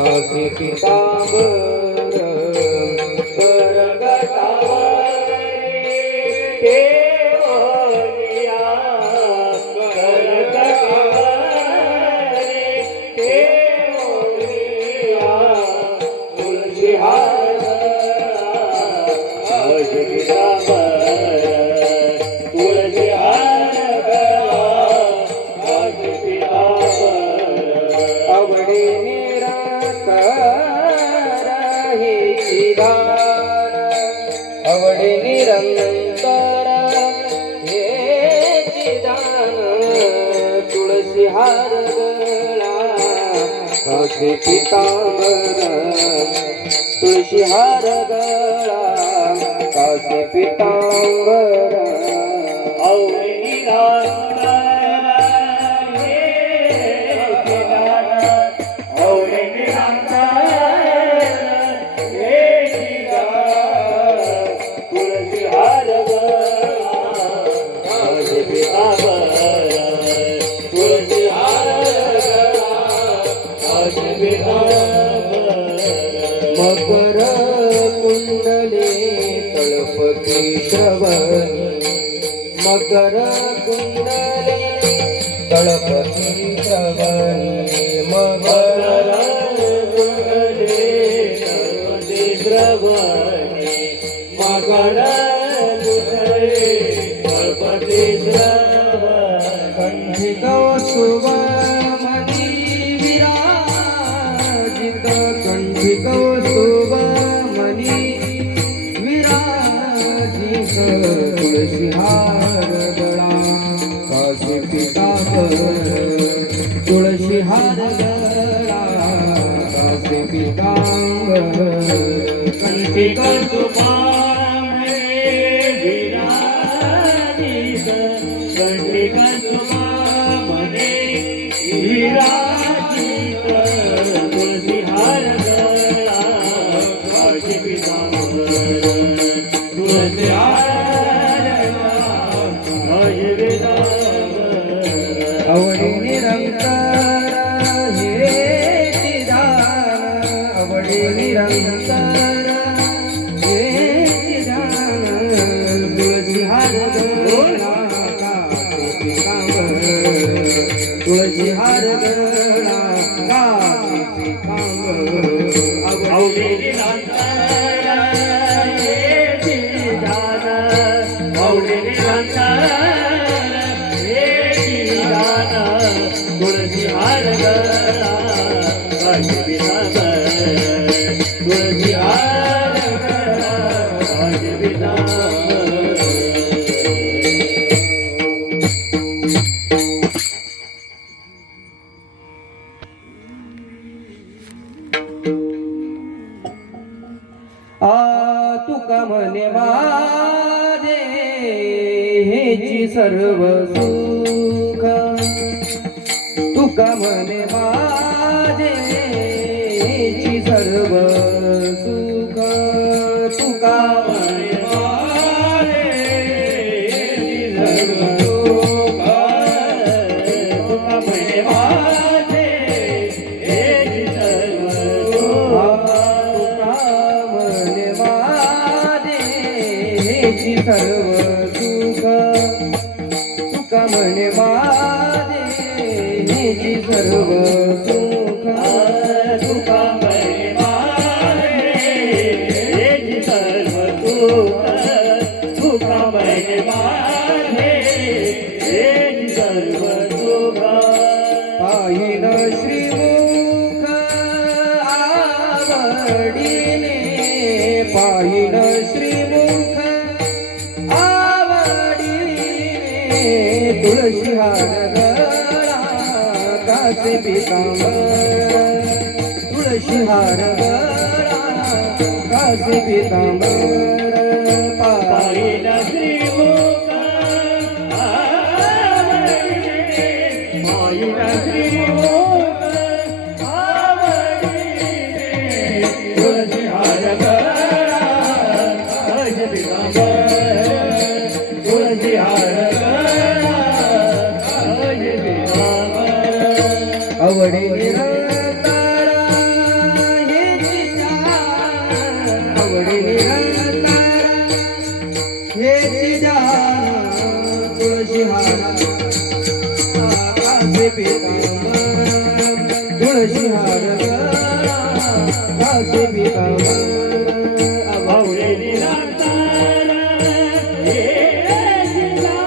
काशी पितांबर करगटावरी ठेवलिया करगटावरी ठेवलिया तुळशी हार काशी पितांबर तुळशी हार काशी पितांबर आवडे आवडे निरंतर हे चिदान तुळशी हार गळा काशी पितांबर तुळशी हार गळा काशी पितांबर आवडे निरंतर हे चिदान आवडे निरंतर हे चिदान तुळशी हार गळा काशी पितांबर तुळशी हार गळा काशी पितांबर मकर कुंडले तळपती श्रवणी मकर कुंडले तळपती श्रवणी मकर कुंडले तळपती श्रवणी मकर कुंडले तळपती श्रवणी कंठी कौस्तुभ मणी विराजित कंठी कौस्तुभ मणी विराजित तुळशी हार गळा काशी पितांबर तुळशी हार गळा काशी पितांबर कंठी कौस्तुभ विराजित कंठी कौस्तुभ मणी विराजित तुळशी हार गळा काशी पितांबर तुळशी हार काशी पितांबर आवडे निरंतर हे चिदान आवडे निरंतर हे चिदान तुळशी हार गळा काशी पितांबर तुळशी हार गळा काशी पितांबर आवडे निरंतर हे चिदान आवडे निरंतर हे चिदान तुळशी हार गळा काशी पितांबर तुळशी हार गळा काशी पितांबर तुका म्हणे माझे हेची सर्व सुख तुका म्हणे माझे हेची सर्व सुख तुका म्हणे माझे हेची सर्व सुख तुका म्हणे माझे हेची सर्व सुख हेची सर्व सुख तुका म्हणे माझे हेची सर्व सुख तुका म्हणे माझे हेची सर्व सुख तुका म्हणे माझे हेची सर्व सुख पाहिन श्रीमुख आवडीने पाहिन श्रीमुख तुळशी हार गळा काशी पितांबर तुळशी हार गळा काशी पितांबर पाहिन श्रीमुख आवडीने पाहिन श्रीमुख आवडीने तुळशी हार गळा काशी पितांबर तुळशी हार आवडे निरंतर हार काशी भिकावर आवडेली रातार हे जिला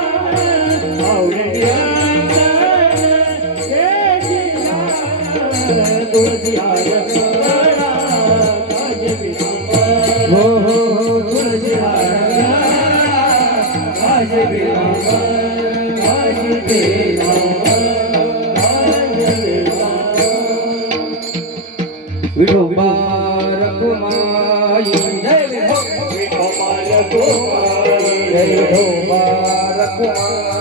आवडेली रातार हे जिला तुळशी हार काशी भिकावर हो हो हो तुळशी हार काशी भिकावर काशी भिकावर विठोबार कुमाई जय विठोबार कुमाई जय विठोबार कुमाई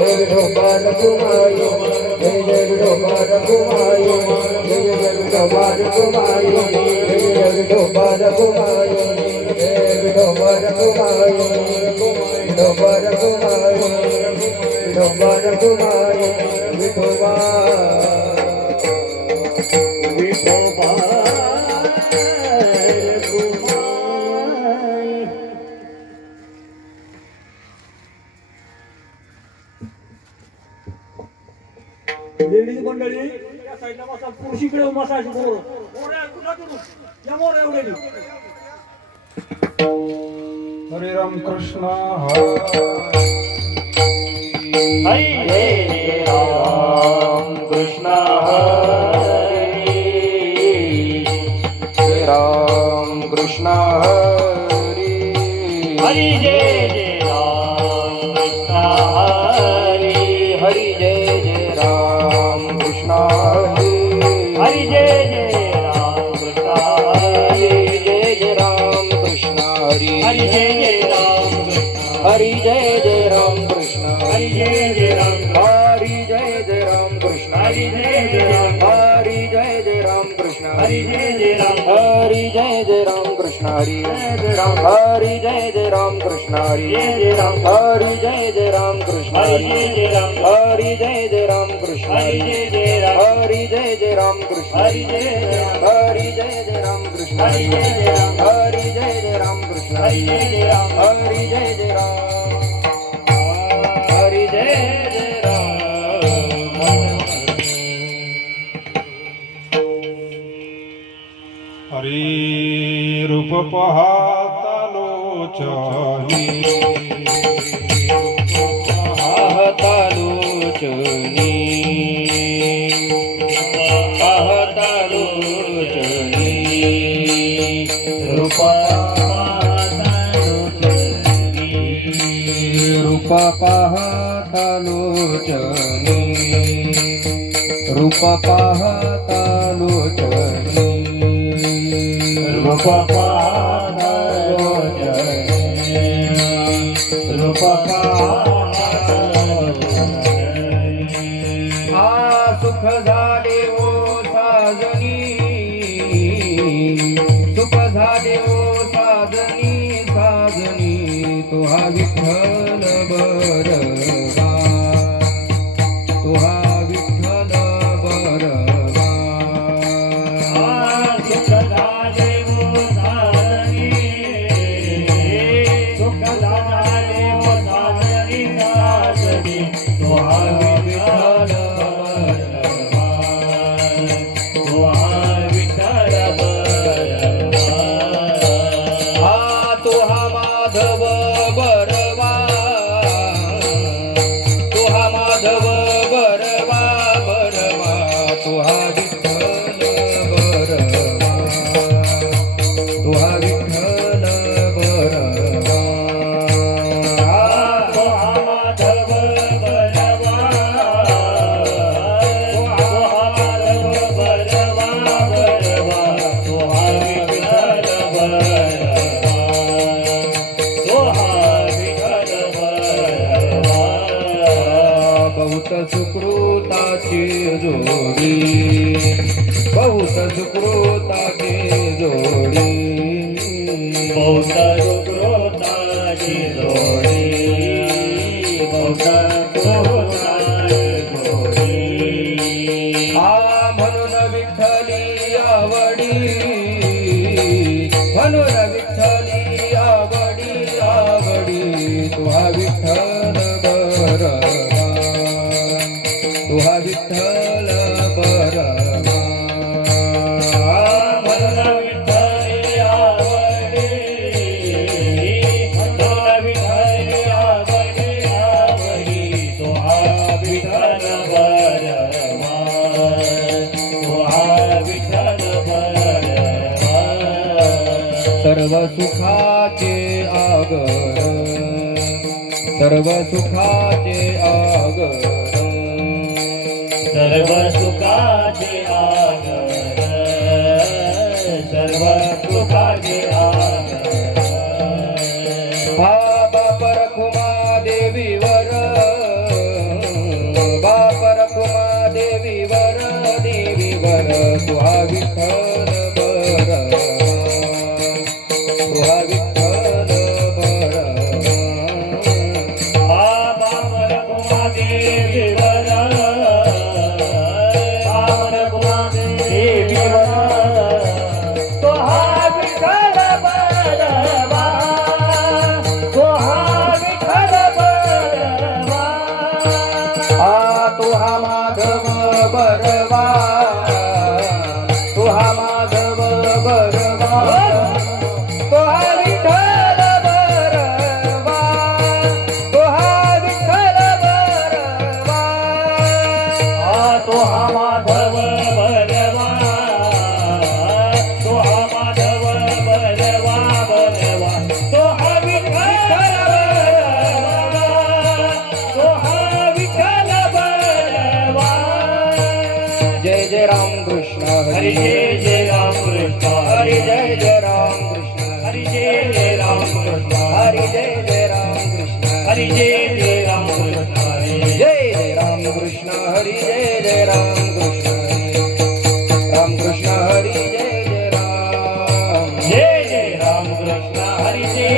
विठोबार कुमाई जय जय विठोबार कुमाई विठोबार कुमाई जय विठोबार कुमाई विठोबार कुमाई जय विठोबार कुमाई विठोबार कुमाई विठोबार लेडीज मंडळी या साईडला बसा पुरुषीकडे मसाज मोर मोऱ्या कुठला करू या मोर एवढेली हरे राम कृष्ण हरे राम कृष्ण हरे राम कृष्ण हरे हरि जय जय राम कृष्ण हरे हरि जय जय राम कृष्ण हरे हरि जय जय राम कृष्ण हरे जय जय राम कृष्ण हरे हरि जय जय राम कृष्ण हरि जय जय राम कृष्ण हरि जय जय राम हरि जय जय राम कृष्ण हरि जय जय राम हरि जय जय राम कृष्ण हरि जय जय राम हरि जय जय राम कृष्ण हरि हरि जय जय राम कृष्ण हरि जय जय राम हरि जय जय राम कृष्ण हरि जय जय राम हरि जय जय राम कृष्ण हरि जय जय राम हरि जय जय राम कृष्ण हरि जय जय राम हरि जय जय राम कृष्ण हरि जय जय राम हरि जय जय राम कृष्ण हरि जय जय राम हरि जय जय राम हरि जय जय राम हरी रूप पाहता लोचनी पाहता लोचनी पाहता लोचनी रूपा रूप पाहता लोचनी रूप पाहता लोचनी रूप सुख झाले ओ साजनी सुख झाले ओ साजनी साजनी तुहा विठ्ठल बरवा तुहा विठ्ठल बरवा सुख झाले झाले साजरी साजरी तो हा विठ्ठल बलवान तो हा विठ्ठल बलवान हा तो हा माधव बरवा तो हा माधव बरवा बरवा तो हा विठ्ठल बरवा तो हा विठ्ठल बरवा तो हा माधव बलवा तो हा माधव बलवा बलवा तो हा विठ्ठल बलवान तो हा विठ्ठल बलवान बहुत सुकृताची जोडी बहुत सुकृताची जोडी बहुत सुकृताची जोडी बहुत सुकृताची जोडी हा म्हणून विठ्ठली आवडी म्हणून विठ्ठली आवडी आवडी तुहा विठ्ठल बरवा तुहा विठ्ठल बरवा म्हणून विठ्ठली आवडी म्हणून विठ्ठली आवडी आवडी तो हा विठ्ठल बलवान तो हा विठ्ठल बलवान सर्व सुखाचे आगर सर्व सुखाचे आगर सर्व सुखाचे आगर सर्व सुखाचे आगर बाप रखुमा देवीवर बाप रखुमा देवीवर देवीवर तुहा विठ्ठल बरवा तुहा विठ्ठल बरवा बाबर कुमादेवीवर बाबर कुमादेवीवर तो हा विठ्ठल बलवा तो हा विठ्ठल बलवा तुहा माधव बरवा तुहा माधव बरवा तुहा विठ्ठल बरवा तुहा विठ्ठल बरवा तो हा माधव बलवा तो हा माधव बलवा बलवा तो हा विठ्ठल बलवा तो हा विठ्ठल बलवा जय जय राम कृष्ण हरी जय राम कृष्ण हरी जय जय राम कृष्ण हरी जय राम कृष्ण हरी जय जय राम कृष्ण हरी जय राम कृष्ण जय जय राम कृष्ण हरी जय जय राम कृष्ण राम कृष्ण हरी जय जय राम जय राम कृष्ण हरी जय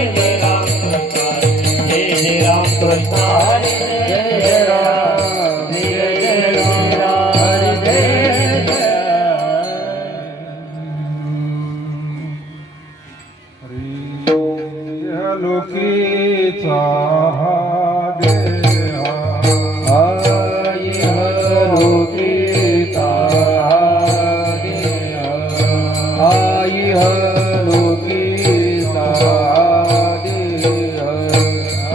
राम कृष्ण जय राम कृष्ण हरी जय जय राम जय जय राम हरी जय लोकीचा हा देहा आई हलोकीता देहा आई हलोकीता देहा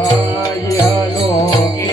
आई हलोकी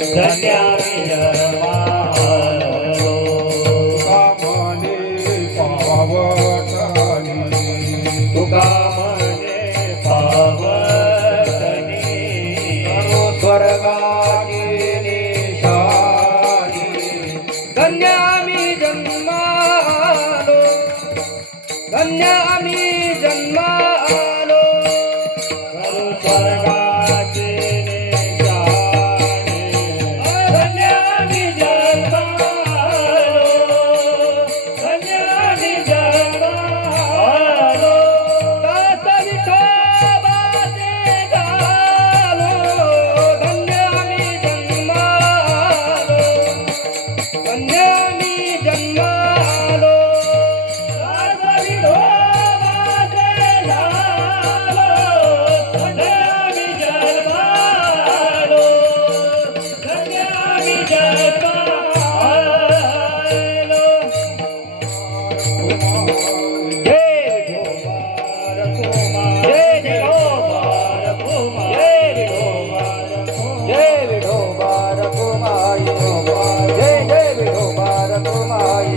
धन्य मी जन्मालो कामने पावटणी तुका मने पावटणी करो स्वर्गाची निशाणी धन्य आम्ही जन्मालो धन्य आम्ही जन्मालो सर्व स्वर्गाचे निशाणे धन्य मी जन्मालो धन्य मी जन्मालो दास विठोबाचे झालो धन्य आम्ही जन्मालो धन्य आम्ही जन्मालो जय विठोबा रखुमाई जय जय विठोबा रखुमाई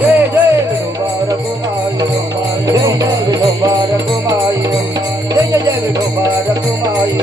जय जय विठोबा रखुमाई जय जय विठोबा रखुमाई जय जय विठोबा रखुमाई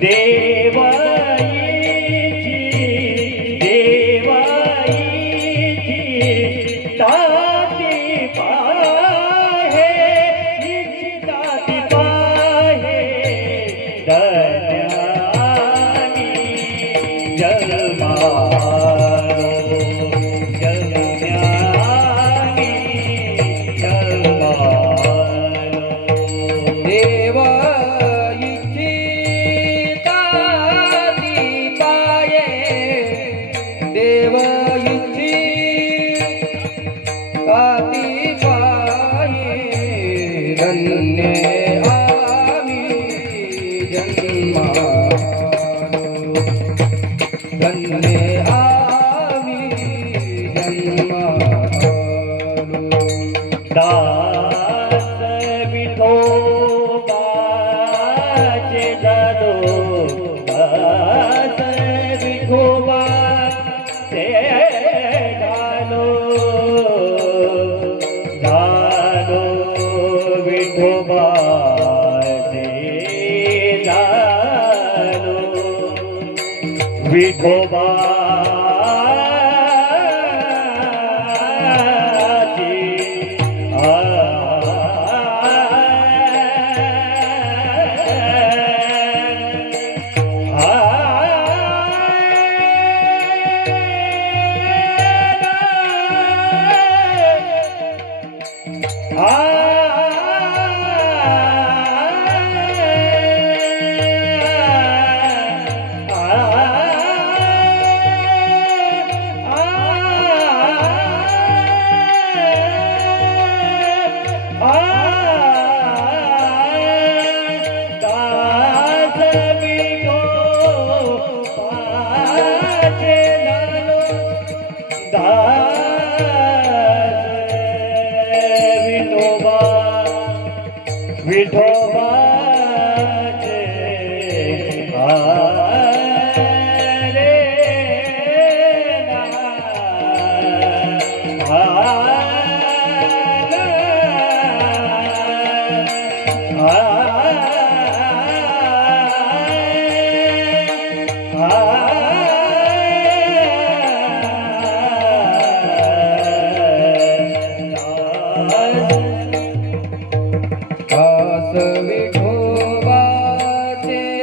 देव देव इच्छिता ती पाये देव इच्छिता ती पाये धन्य आम्ही जन्मालो धन्य आम्ही जन्मालो दास विठोबाचे झालो दास विठोबाचे झालो झालो विठोबाचे झालो विठोबाचे रे दास विठोबाचे झालो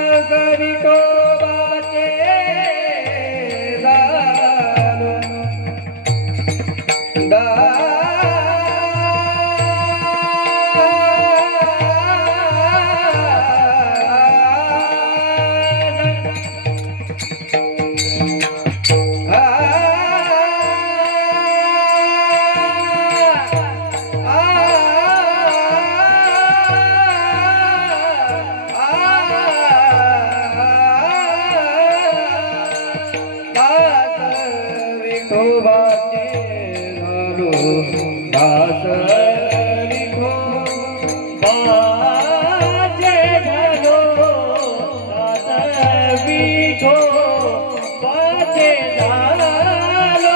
दास विठोबाचे झालो दास विठोबाचे झालो दास विठोबाचे झालो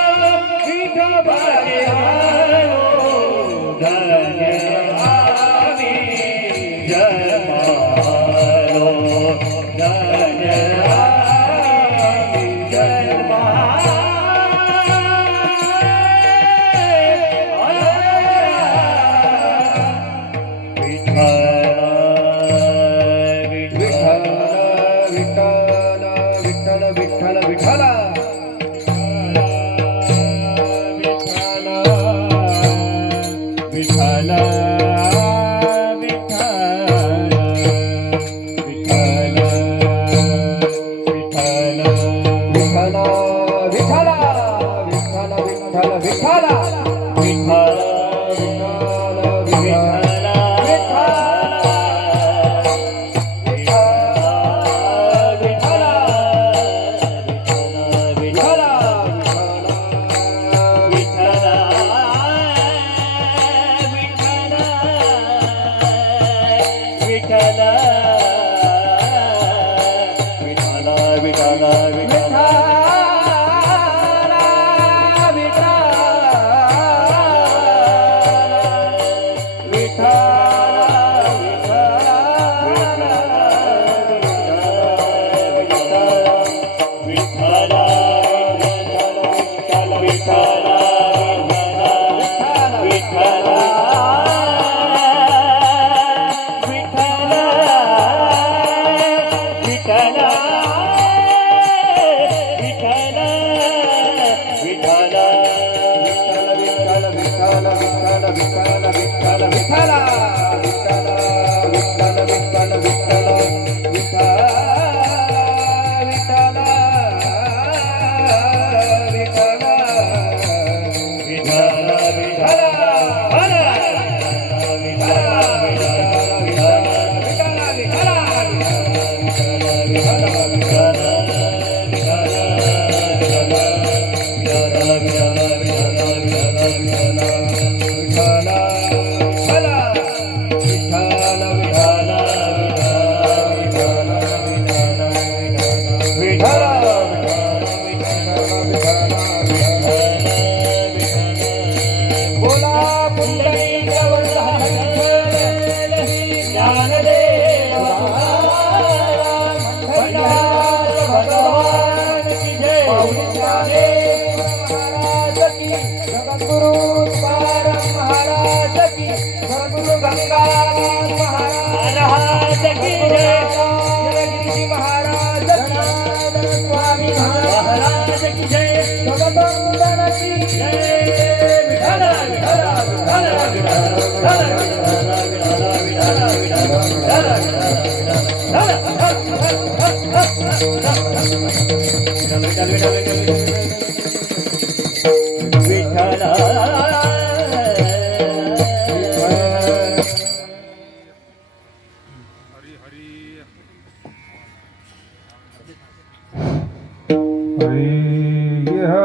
विठोबाचे झालो धन्य आम्ही जन्मालो धन्य आम्ही जन्मालो विठ्ठल विठ्ठल विठ्ठल विठ्ठल विठ्ठल विठ्ठल विठ्ठल विठ्ठल विठ्ठल विठ्ठल विठ्ठल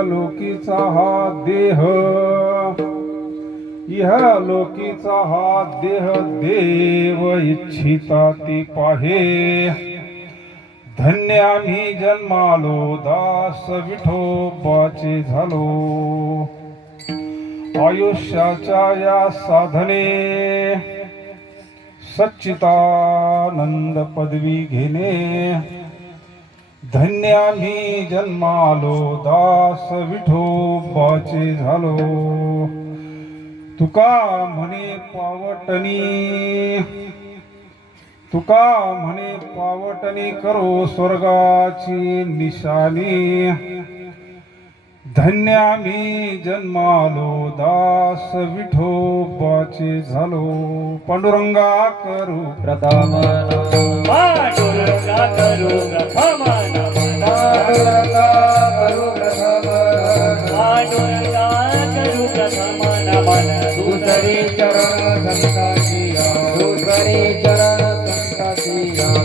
लोकीचा हा देह लोकीचा हा देह देव इच्छिता ती पाहे धन्य आम्ही जन्मालो दास विठोबाचे झालो आयुष्याच्या या साधने सच्चिदानंद पदवी घेणे धन्य आम्ही जन्मालो दास विठोबाचे झालो तुका म्हणे पावटणी करो स्वर्गाची निशाणी धन्य आम्ही जन्मालो दास विठोबाचे झालो पांडुरंगा करू प्रथम पांडुरंगा करू प्रथम पांडुरंगा करू प्रथम पांडुरंगा करू प्रथम नमन दुसरे चरण संताची दुसरे चरण संताची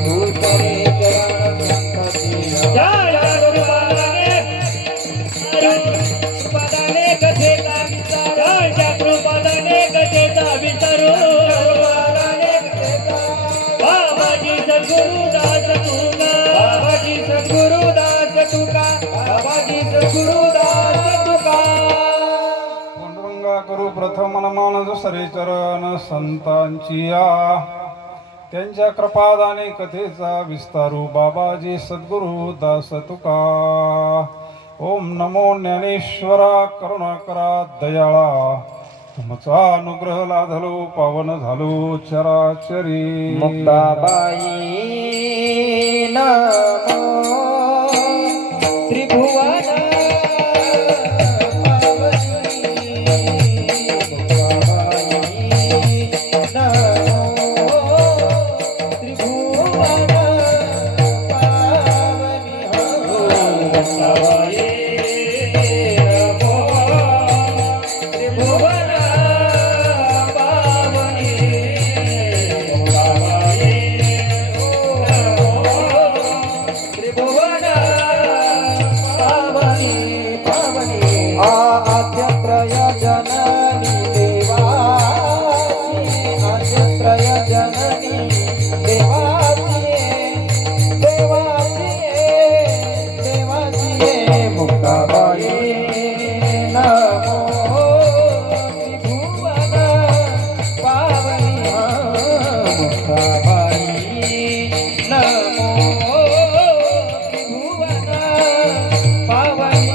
दुसरे चरण संताची जय कृपादाने कथेचा विचार जय कृपादाने कथेचा विचार बाबाजी सद्गुरुदास तुका बाबाजी सद्गुरुदास तुका बाबाजी सद्गुरुदास तुका पांडुरंगा करू प्रथम नमन दुसरे चरण संतांची त्यांच्या कृपादाने कथेचा विस्तारू बाबाजी सद्गुरु दास तुका ओम नमो ज्ञानेश्वरा करुणाकरा दयाळा तुमचा अनुग्रह लाधलो पावन झालो चराचरी मुक्ताबाई नमो त्रिभुवन मुक्ताबाई नमो त्रिभुवन पावनी मुक्ताबाई नमो त्रिभुवन पावनी पावनी आद्य प्रयोजननी देवाची आद्य प्रयोजननी देवाची देवाची देवाची मुक्ताबाई नमो त्रिभुवन पावनी मुक्ताबाई नमो त्रिभुवन पावनी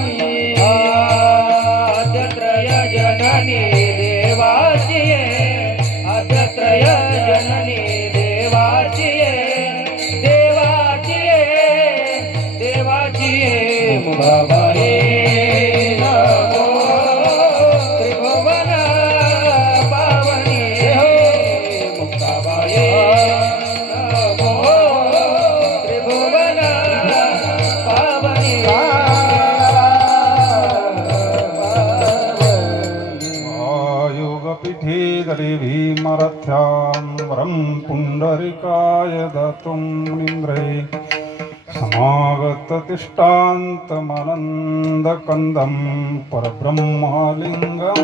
आद्यत्रय जननी देवाची आद्यत्रय जननी देवाची देवाची देवाची मुक्ताबाई नमो त्रिभुवन पावनी मुक्ताबाई नमो त्रिभुवन पावनी योगपीठे देवीमरथ्यां वरं पुण्डरीकाय दातुं मुनीन्द्रे समागततिष्ठान्तमनन्दकन्दं परब्रह्मलिङ्गं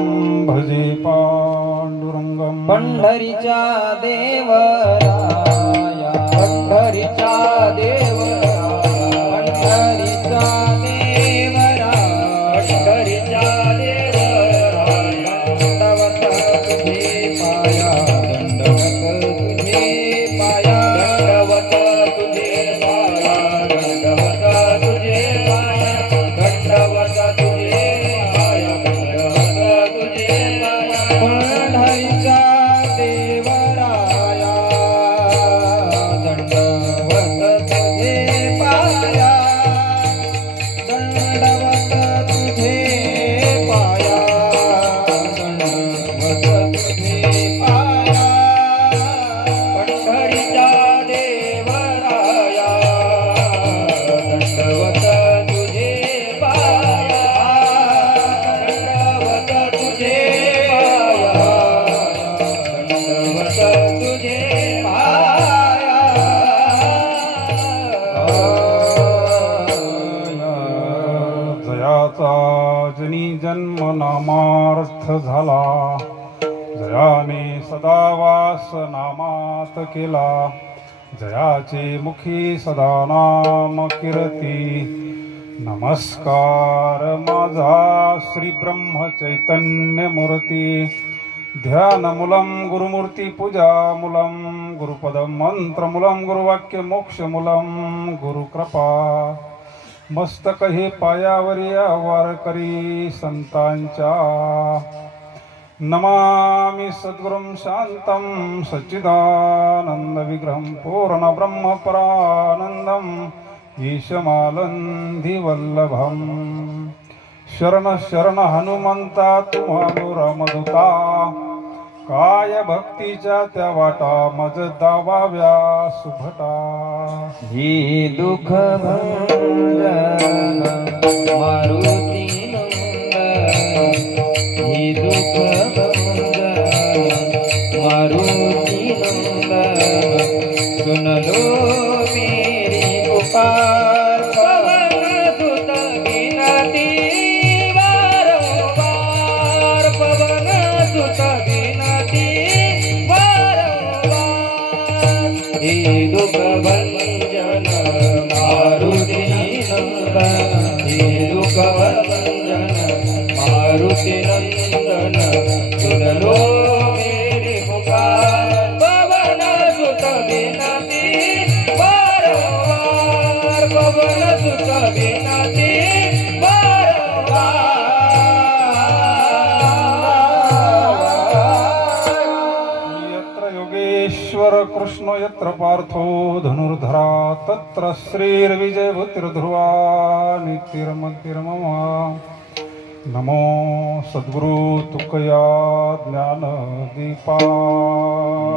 भजे पाण्डुरङ्गं पंढरीच्या देवराया पंढरीच्या देवराया पंढरीच्या देवराया पंढरीच्या देवराया दंडवत तुझे पाया दंडवत तुझे पाया दंडवत तुझे पाया दंडवत तुझे पाया दंडवत तुझे पाया दंडवत तुझे पाया पंढरीच्या देवराया दंडवत तुझे पाया दंडवत तुझे पाया दंडवत तुझे पाया पंढरीच्या देवराया दंडवत तुझे पाया दंडवत तुझे पाया दंडवत तुझे जयाचा जनी जन्म नामार्थ झाला जयाने सदा वास नामात केला जयाचे मुखी सदा नाम कीर्ती नमस्कार माझा श्री ब्रह्म चैतन्य मूर्ती ध्यानमूलं गुरुमूर्ती पूजामूलं गुरुपदं मंत्रमूलं गुरुवाक्य मोक्षमूलं गुरुकृपा मस्तक हे पायावरी वारकरी संतांच्या नमामि सद्गुरुं शान्तं सच्चिदानन्दविग्रहं पूर्णब्रह्मपरानन्दम् ईशमालन्धिवल्लभम् शरण शरण हनुमंता तुम्हालो रामदूता काय भक्तीच्या त्या वाटा मज दावाव्या सुभटा ही दुःख भंजन मारुती नंदन ही दुःख भंजन मारुती नंदन सुन लो मेरी पुकार पवन सुत विनती वारंवार पवन सुत विनती वारंवार हे दुःख भंजन मारुती नंदन हे दुःख भंजन मारुती नंदन सुन लो मेरी पुकार पवन सुत विनती वारंवार पवन सुत विनती यत्र योगेश्वर कृष्ण यत्र पार्थो धनुर्धरा तत्र श्रीर्विजयभूतिर्ध्रुवा नितिर्मतिर्मम नमो सद्गुरु तुकया ज्ञानदीपा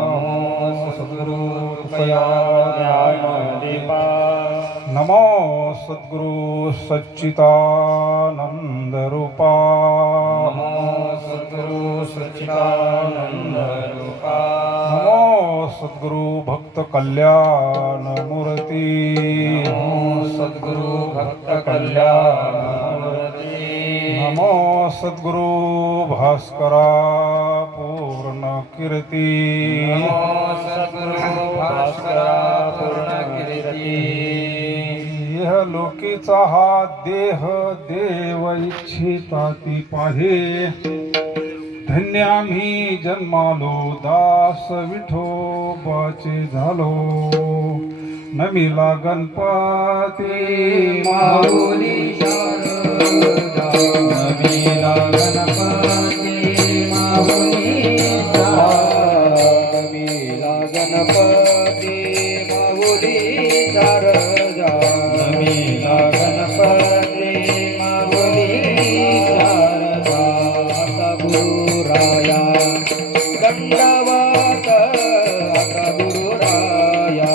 नमो सद्गुरु तुकया ज्ञानदीपा नमो सद्गुरु सच्चिदानंद रूपा नमो सद्गुरु सच्चिदानंद रूपा नमो सद्गुरु भक्त कल्याण मूर्ती नमो सद्गुरु भक्त कल्याण मूर्ती नमो सद्गुरु भास्करा पूर्ण कीर्ती नमो सद्गुरु भास्करा पूर्ण कीर्ती यह लोकीचा हा देह देव इच्छिता ती पाहे धन्य आम्ही जन्मालो दास विठोबाचे झालो नमिला गणपती माऊली शारदा नमिला गणपती माऊली शारदा नमिला गणपती माऊली शारदा नमिला गणपती माऊली शारदा आता गुरुराया दंडवत आता गुरुराया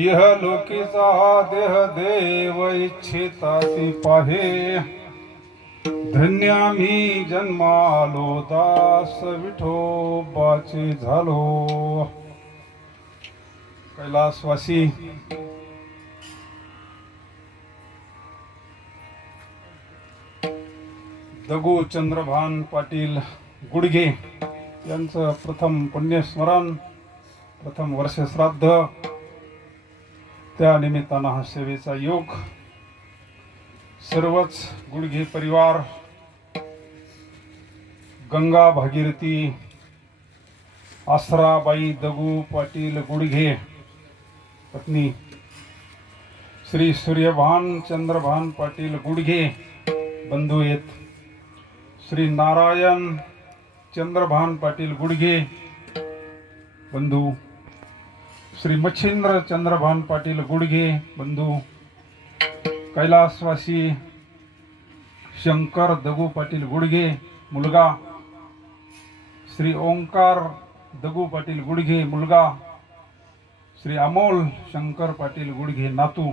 यह लोकीचा हा देह देव इच्छिता ती पाहे धन्य आम्ही जन्मालो दास विठोबाचे झालो कैलासवासी दगू चंद्रभान पाटील गुडगे यांचं प्रथम पुण्यस्मरण प्रथम वर्ष श्राद्ध त्या निमित्तानं हा सेवेचा योग सर्वच गुडघे परिवार गंगा भागीरथी आसराबाई दगू पाटील गुडघे पत्नी श्री सूर्यभान चंद्रभान पाटील गुडघे बंधू आहेत श्री नारायण चंद्रभान पाटील गुडघे बंधू श्री मच्छिंद्र चंद्रभान पाटील गुडघे बंधू कैलासवासी शंकर दगू पाटील गुडघे मुलगा श्री ओंकार दगू पाटील गुडघे मुलगा श्री अमोल शंकर पाटील गुडघे नातू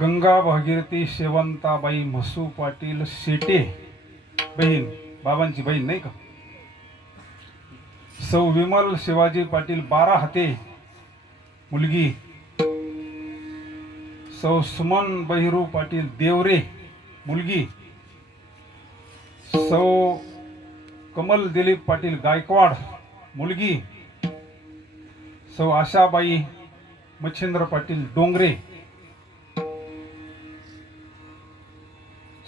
गंगा भागीरथी शेवंताबाई म्हसू पाटील शेटे बहीण बाबांची बहीण नाही का सौ विमल शिवाजी पाटील बारा हाते मुलगी सौ सुमन बहिरू पाटील देवरे मुलगी सौ कमल दिलीप पाटील गायकवाड मुलगी सौ आशाबाई मच्छिंद्र पाटील डोंगरे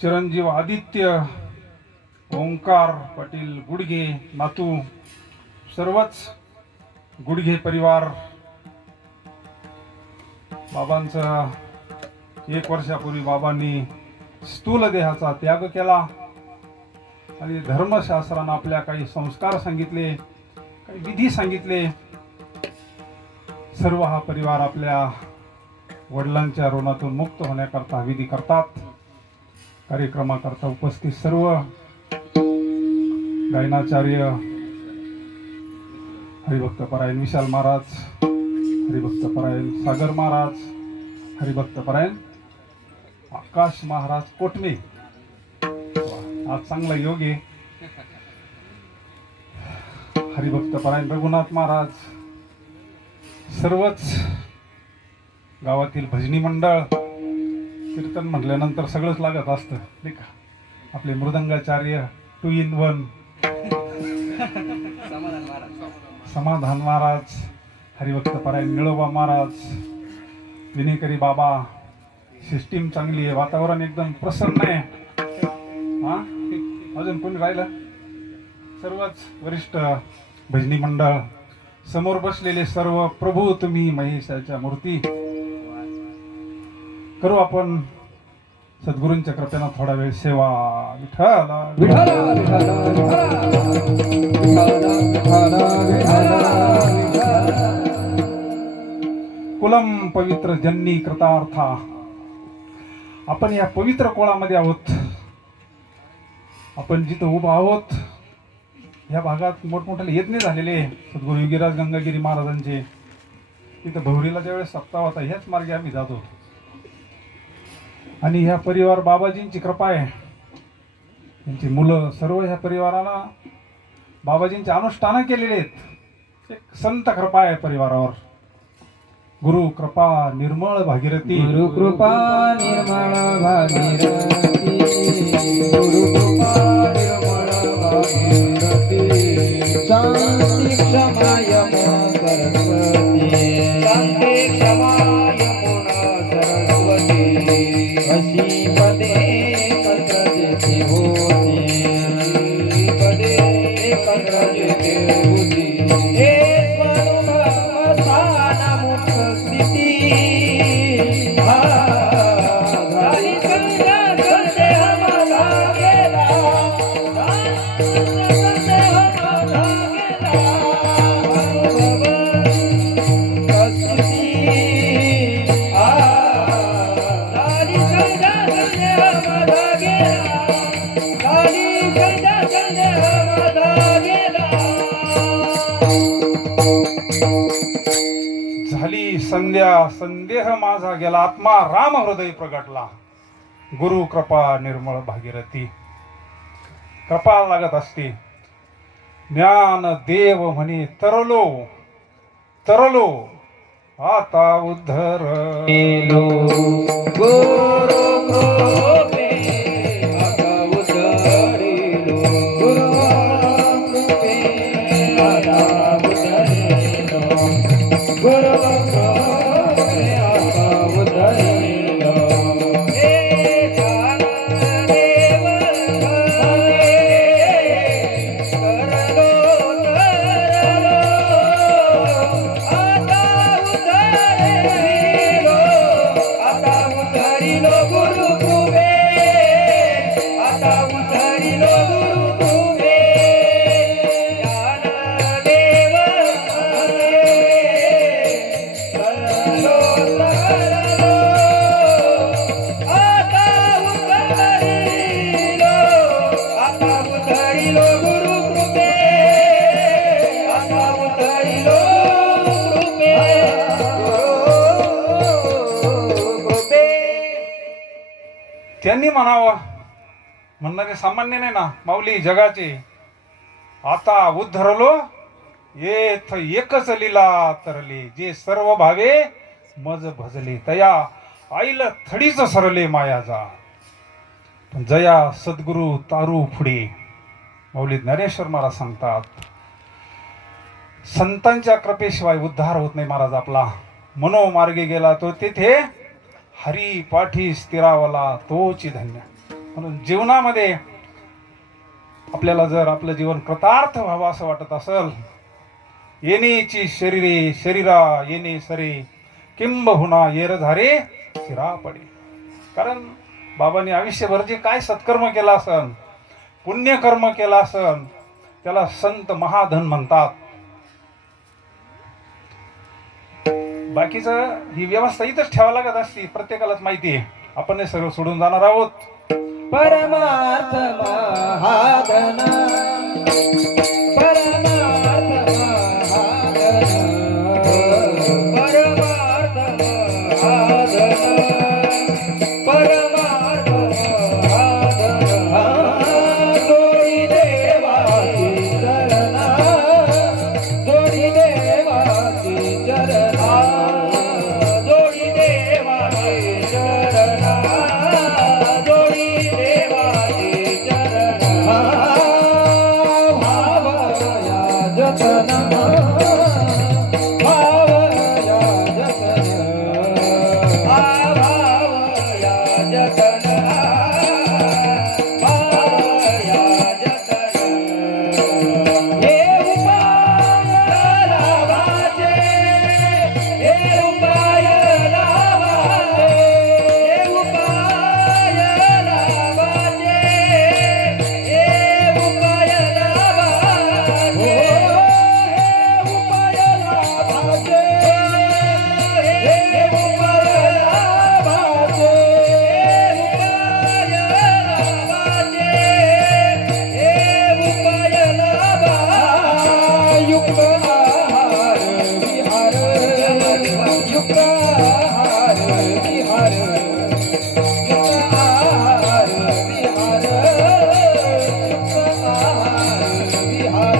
चिरंजीव आदित्य ओंकार पाटील गुडघे नातू सर्वच गुडघे परिवार बाबांचा 1 वर्षापूर्वी बाबांनी स्थूल देहाचा त्याग केला आणि धर्मशास्त्रानं आपल्या काही संस्कार सांगितले काही विधी सांगितले सर्व हा परिवार आपल्या वडिलांच्या ऋणातून मुक्त होण्याकरता विधी करतात कार्यक्रमाकरता उपस्थित सर्व गायनाचार्य हरिभक्तपरायण विशाल महाराज हरिभक्तपरायण सागर महाराज हरिभक्तपरायण आकाश महाराज कोटमे आज चांगला योग आहे हरिभक्तपरायण रघुनाथ महाराज सर्वच गावातील भजनी मंडळ कीर्तन म्हटल्यानंतर सगळंच लागत असतं नाही का आपले मृदंगाचार्य 2 in 1 समाधान महाराज हरिभक्तपरायण निळोबा महाराज विनेकरी बाबा सिस्टीम चांगली आहे वातावरण एकदम प्रसन्न आहे हा अजून कोणी राहिलं सर्वच वरिष्ठ भजनी मंडळ, समोर बसलेले सर्व प्रभू तुम्ही महेशाच्या मूर्ती, करू आपण सद्गुरूंच्या कृपेनं थोडा वेळ सेवा. विठ्ठला विठ्ठल विठ्ठल कुलम पवित्र जन्नी कृतार्था. आपण या पवित्र कोळामध्ये आहोत. आपण जिथं उभं आहोत या भागात मोठमोठे यज्ञ झालेले सद्गुरू योगीराज गंगागिरी महाराजांचे. तिथं भौरीला ज्यावेळेस सप्ताह होता ह्याच मार्गे आम्ही जातो. आणि ह्या परिवार बाबाजींची कृपा आहे. त्यांची मुलं सर्व ह्या परिवाराला बाबाजींचे अनुष्ठानं केलेले आहेत. एक संत कृपा आहे परिवारावर. गुरु कृपा निर्मळ भागीरथी. गुरु कृपा निर्मळ भागीरथी. गुरु कृपा निर्मळ भागीरथी. शांती क्षमा यमुना सरस्वती. शांती क्षमा यमुना सरस्वती. अशी पदे एकत्र जेथे होती. पदे एकत्र जेथे होती. हे स्वरूप स्थान मुक्त स्थिती. झाली संध्या संदेह माझा गेला. संदेह माझा गेला. झाली संध्या संदेह माझा गेला. आत्मा राम हृदय प्रगटला. गुरु कृपा निर्मळ भागीरथी. कृपा लागत असते. ज्ञान देव म्हणे तरलो तरलो आता उद्धर. गुरु कृपे आता उद्धरिलो. गुरु कृपे आता उद्धरिलो. गुरु कृपे आता उद्धरिलो. हे ज्ञानदेव हरे करलो तरलो. आता उद्धरिलो. आता उद्धरिलो गुरु कृपे. आता उद्धरिलो गुरु कृपे. ज्ञानदेव हरे करलो तरलो. आता उद्धरिलो. आता उद्धरिलो गुरु कृपे. आता उद्धरिलो कृपे. गुरु कृपे. त्यांनी म्हणावं म्हणणारे सामान्य नाही ना. माऊली जगाचे आता उद्धरलो येथ एकच लीला तरले. जे सर्व भावे मज भजले तया आईल थडीच सरले मायाजा. पण जया सद्गुरु तारू पुढे. माऊली ज्ञानेश्वर महाराज सांगतात संतांच्या कृपेशिवाय उद्धार होत नाही महाराज आपला. मनोमार्गे गेला तो तेथे हरी पाठी स्थिरावला तोची धन्य. म्हणून जीवनामध्ये आपल्याला जर आपलं जीवन कृतार्थ व्हावं असं वाटत असेल, येणेची शरीरे शरीरा येणे सरे किंबहुना येरझारे शिरा पडे. कारण बाबांनी आयुष्यभर जे काय सत्कर्म केला असन, पुण्यकर्म केला असन, त्याला संत महाधन म्हणतात. बाकीचं ही व्यवस्था इथंच ठेवा लागत असते. प्रत्येकालाच माहिती आहे आपण हे सगळं सोडून जाणार आहोत. परमार्थ महाधन. परमार्थ महाधन. परमार्थ महाधन. परमार्थ महाधन. जोडी देवाची चरणा. जोडी देवाची चरणा. जोडी देवाची चरणा. जोडी देवाची चरणा. युक्तहार विहार युक्तहार विहार युक्तहार विहार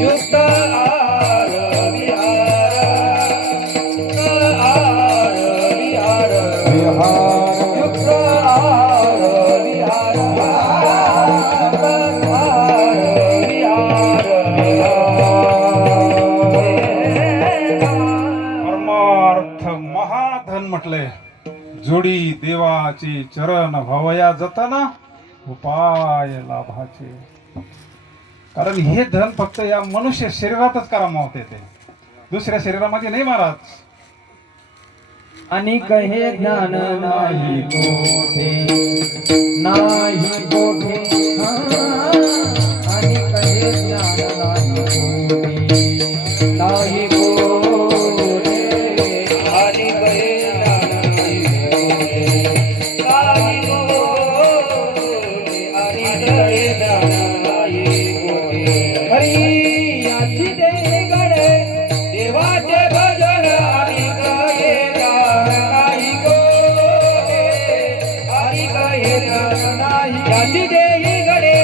युक्तहार विहार युक्तहार विहार युक्तहार विहार परमार्थ महाधन म्हटलंय. जोडी देवाची चरण भवया जतना उपाय लाभाचे. कारण हे धन फक्त या मनुष्य शरीरातच करामावत येते, दुसऱ्या शरीरामध्ये नाही महाराज. आणि कहे ज्ञान नाही कोठे नाही कोठे आणि कहे ज्ञान नाही कोठे आणि कहे ज्ञान नाही कोठे आणि कहे ज्ञान नाही कोठे. हरी याची दे गडे देवाचे भजन आणि कहे याची देई गडे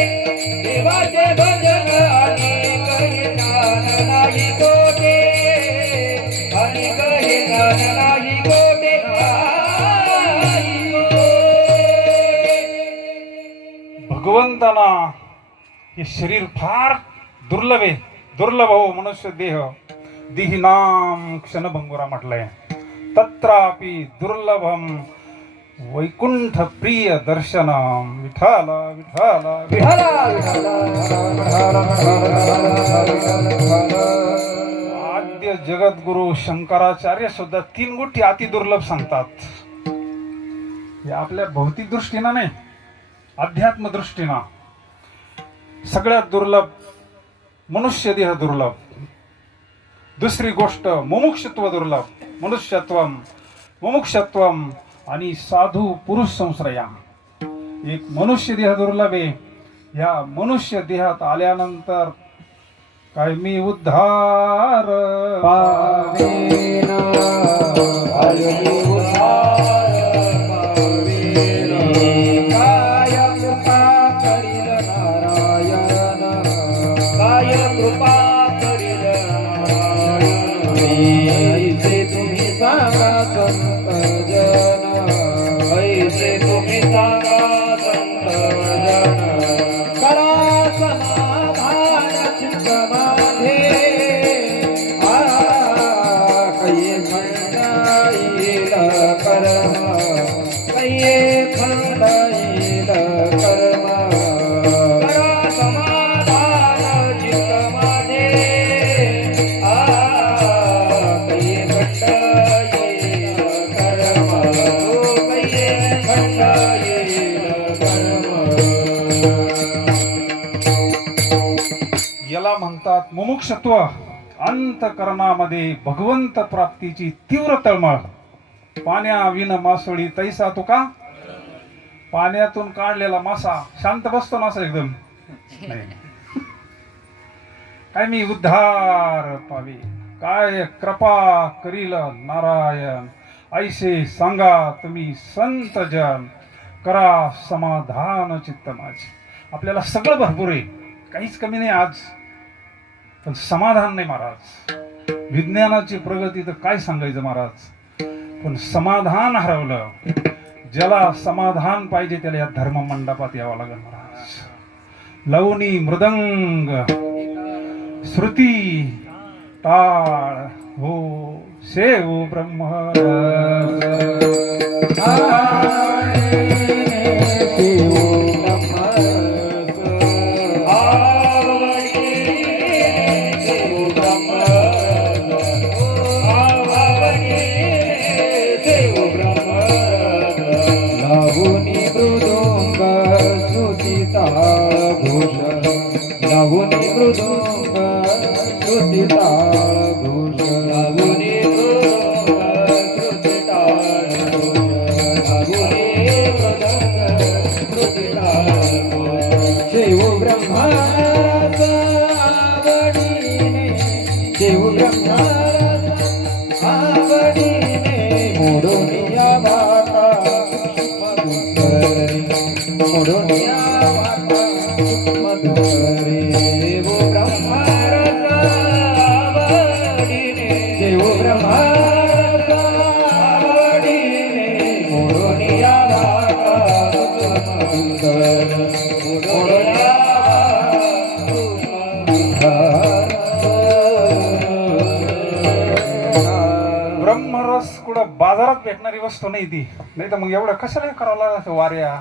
देवाचे भजन आणि कहे ज्ञान नाही कोठे आणि कहे ज्ञान नाही कोठे. भगवंताना हे शरीर फार दुर्लभ आहे. दुर्लभ हो मनुष्य देह दिहिनाम क्षणभंगुरा म्हटलंय. तत्रापि दुर्लभम वैकुंठ प्रिय दर्शनम. विठाल विठाल विठाल. आद्य जगद्गुरु शंकराचार्य सुद्धा 3 गोष्टी अति दुर्लभ सांगतात. हे आपल्या भौतिक दृष्टीनं नाही, अध्यात्म दृष्टीनं सगळ्यात दुर्लभ मनुष्य देह दुर्लभ. दुसरी गोष्ट मुमुक्षत्व दुर्लभ. मनुष्यत्वम मुमुक्षत्वम आणि साधू पुरुष संश्रया. एक मनुष्य देह दुर्लभ आहे. या मनुष्य देहात आल्यानंतर काय मी उद्धार पावेना हरी उद्धार पावेना. काय कृपा करील नारायण काय कृपा करील नारायण. ऐसे तुम्ही सांगा संत जन ऐसे तुम्ही सांगा संत जन. करा समाधान चित्त माझे कैये खंड येईल कर्म कैये खंड येईल कर्म. करा समाधान चित्त माझे कैये खंड येईल कर्म कैये खंड येईल कर्म. याला म्हणतात मुमुक्षत्व. अंतकरणामध्ये भगवंत प्राप्तीची तीव्र तळमळ. पाण्याविन मासोळी तैसा तुका. पाण्यातून काढलेला मासा शांत बसतो ना असं एकदम नाही. काय मी उद्धार पावे काय कृपा करील नारायण. ऐसे सांगा तुम्ही संत जन करा समाधान चित्त माझे. आपल्याला सगळं भरपूर आहे, काहीच कमी नाही आज, पण समाधान नाही महाराज. विज्ञानाची प्रगती तर काय सांगायचं महाराज, पण समाधान हरवलं. ज्याला समाधान पाहिजे त्याला या धर्म मंडपात यावं लागेल महाराज. लवणी मृदंग श्रुती टाळ हो शेव ब्रह्म. लावणी मृदुंग श्रुती टाळ घोष. लावणी मृदुंग श्रुती टाळ घोष. लावणी मृदुंग श्रुती टाळ घोष. शिव ब्रह्माचा आवडीने शिव ब्रह्माचा ब्रह्मरस आवडीने मोडूनिया ब्रह्मरस कुठं बाजारात भेटणारी वस्तू नाही ती, नाही तर मग एवढं कशाला हे करावं लागलं वाऱ्या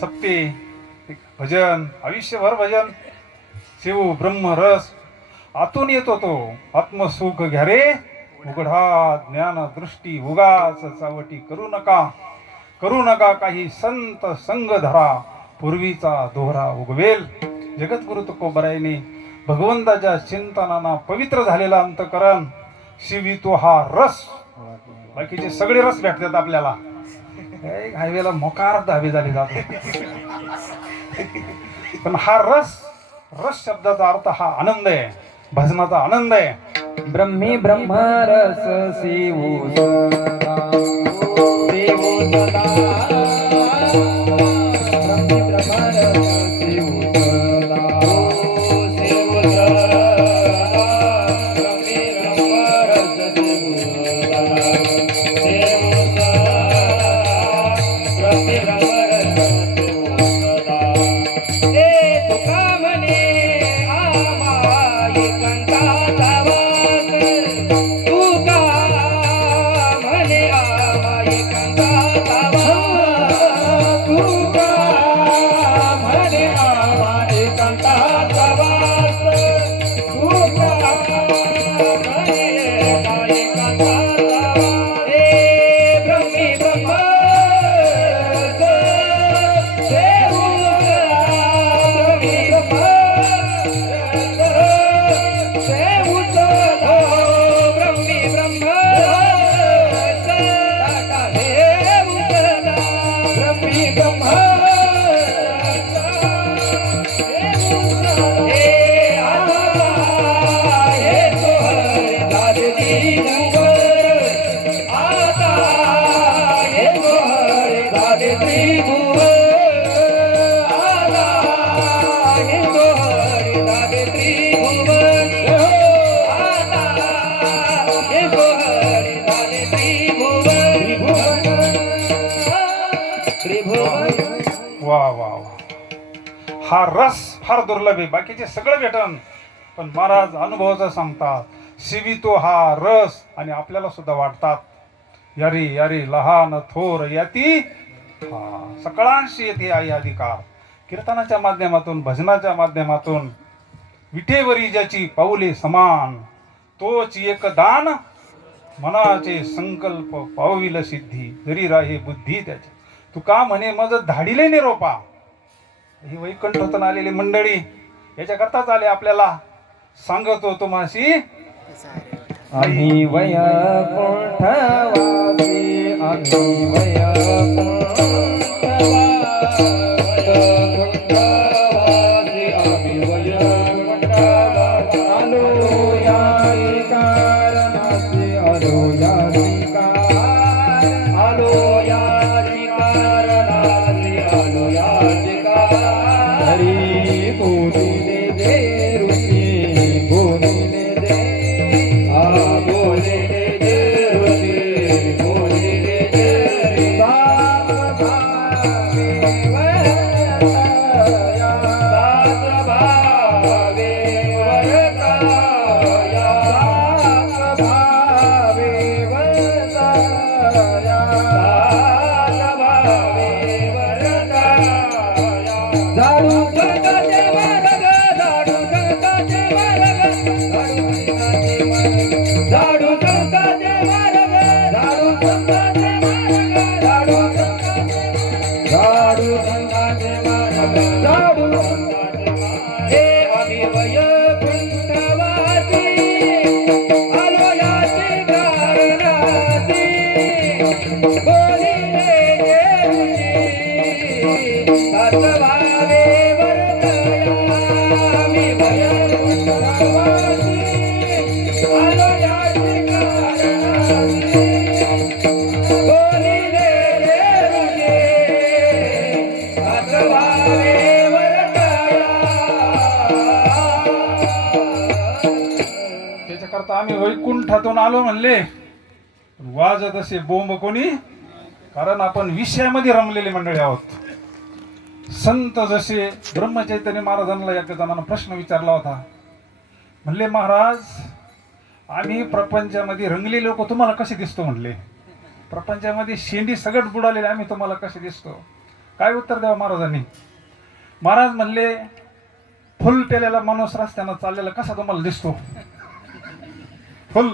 सप्ते भजन आयुष्यभर भजन शिव ब्रह्मरस आतून येतो तो आत्मसुख घ्या रे उघडा ज्ञान दृष्टी उगाच चावटी करू नका काही संत संग धरा पूर्वीचा दोहरा उगवेल. जगद्गुरु तुकोबरायने भगवंताच्या चिंतनाना पवित्र झालेला अंतकरण शिवितो हा रस. बाकीचे सगळे रस भेटतात आपल्याला, हायवेला मोकार धाबे झाले जातो, पण हा रस शब्दाचा अर्थ हा आनंद आहे, भजनाचा आनंद आहे. ब्रह्मी ब्रह्मरस शिवो सदा शिवो सदा ब्रह्मी ब्रह्मरस शिवो सदा शिवो सदा ब्रह्मी ब्रह्मरस शिवो सदा शिवो सदा ब्रह्मी ब्रह्मरस शिवो सदा. ए तुका म्हणे आमाई कंठाचा वास तुका म्हणे आमाई कंठाचा वास तुका म्हणे आमाई कंठाचा वास तुका म्हणे आमाई कंठाचा वास. ए ब्रह्मी ब्रह्मरस शिवो सदा ब्रह्मी वा वा वा, हा रस फार दुर्लभ आहे, बाकीचे सगळं भेटन, पण महाराज अनुभवाचं सांगतात शिवितो हा रस. आणि आपल्याला सुद्धा वाटतात यारी यारी लहान थोर याती हा सकळांशी येते आई अधिकार. कीर्तनाच्या माध्यमातून भजनाच्या माध्यमातून विठेवरी ज्याची पाऊले समान तोच एक दान मनाचे संकल्प पाविल सिद्धी जरी राहे बुद्धी त्याची. तू का म्हणे मज धाडिले निरोपा. ही वैकुंठातून आलेली मंडळी याच्याकरताच आले आपल्याला सांगतो तुम्हाशी. आम्ही वैकुंठवासी आम्ही वैकुंठवासी आम्ही वैकुंठवासी आलो या कारणासी आलो या आलो या कारणासी आलो या हरी बोलिले दे ऋषी बोलिले दे बोलिले दे ऋषी बोलिले दे त्याच्याकरता आम्ही वैकुंठातून आलो म्हणले, पण वाजत असे बोंब कोणी, कारण आपण विषयामध्ये रमलेली मंडळी आहोत. संत जसे ब्रह्मचैतन्य महाराजांना एका जणांना प्रश्न विचारला होता. म्हणले, महाराज आम्ही प्रपंचामध्ये रंगलेले लोक तुम्हाला कसे दिसतो म्हणले, प्रपंचामध्ये शेंडी सगट बुडालेले आम्ही तुम्हाला कसे दिसतो. काय उत्तर द्यावं महाराजांनी. महाराज म्हणले, फुल पेलेला माणूस रस्त्यानं चाललेला कसा तुम्हाला दिसतो, फुल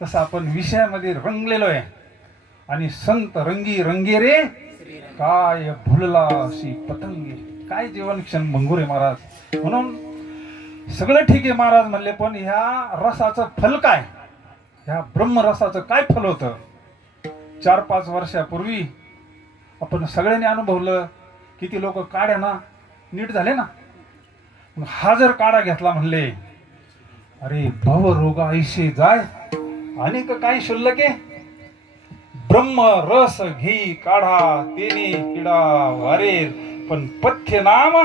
तसं आपण विषयामध्ये रंगलेलो आहे. आणि संत रंगी रंगे रे काय भुलला अशी पतंगे. काय जीवन क्षण भंगुरे महाराज. म्हणून सगळं ठीक आहे महाराज म्हणले, पण ह्या रसाचं फल काय, ह्या ब्रह्मरसाचं काय फल होतं. 4-5 वर्षापूर्वी आपण सगळ्यांनी अनुभवलं. किती लोक काड्या ना नीट झाले ना. हा जर काढा घेतला म्हणले, अरे भव रोग ऐशे जाय आणि काय शुल्लक आहे. ब्रह्म रस घी काढा तेने किडा वारे, पण पथ्य नाम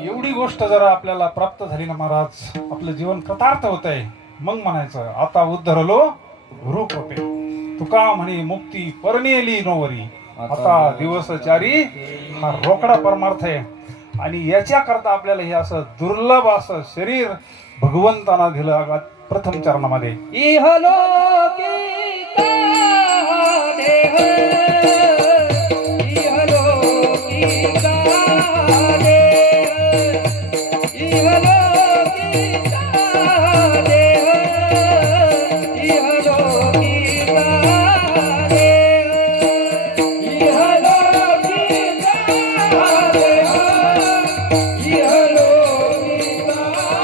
एवढी गोष्ट जरा आपल्याला प्राप्त झाली ना महाराज, आपलं जीवन कृतार्थ होत आहे. मग म्हणायचं, आता उद्धरलो गुरुकृपे. तुका म्हणे मुक्ती परनेली नोवरी. आता दिवसचारी हा रोकडा परमार्थ आहे. आणि याच्या करता आपल्याला हे असं दुर्लभ असं शरीर भगवंतांना दिलं प्रथम चरणामध्ये. इहलोकी का देह, इहलोकी का देह, इहलोकी का देह, इहलोकी का देह, इहलोकी का देह, इहलोकी का देह.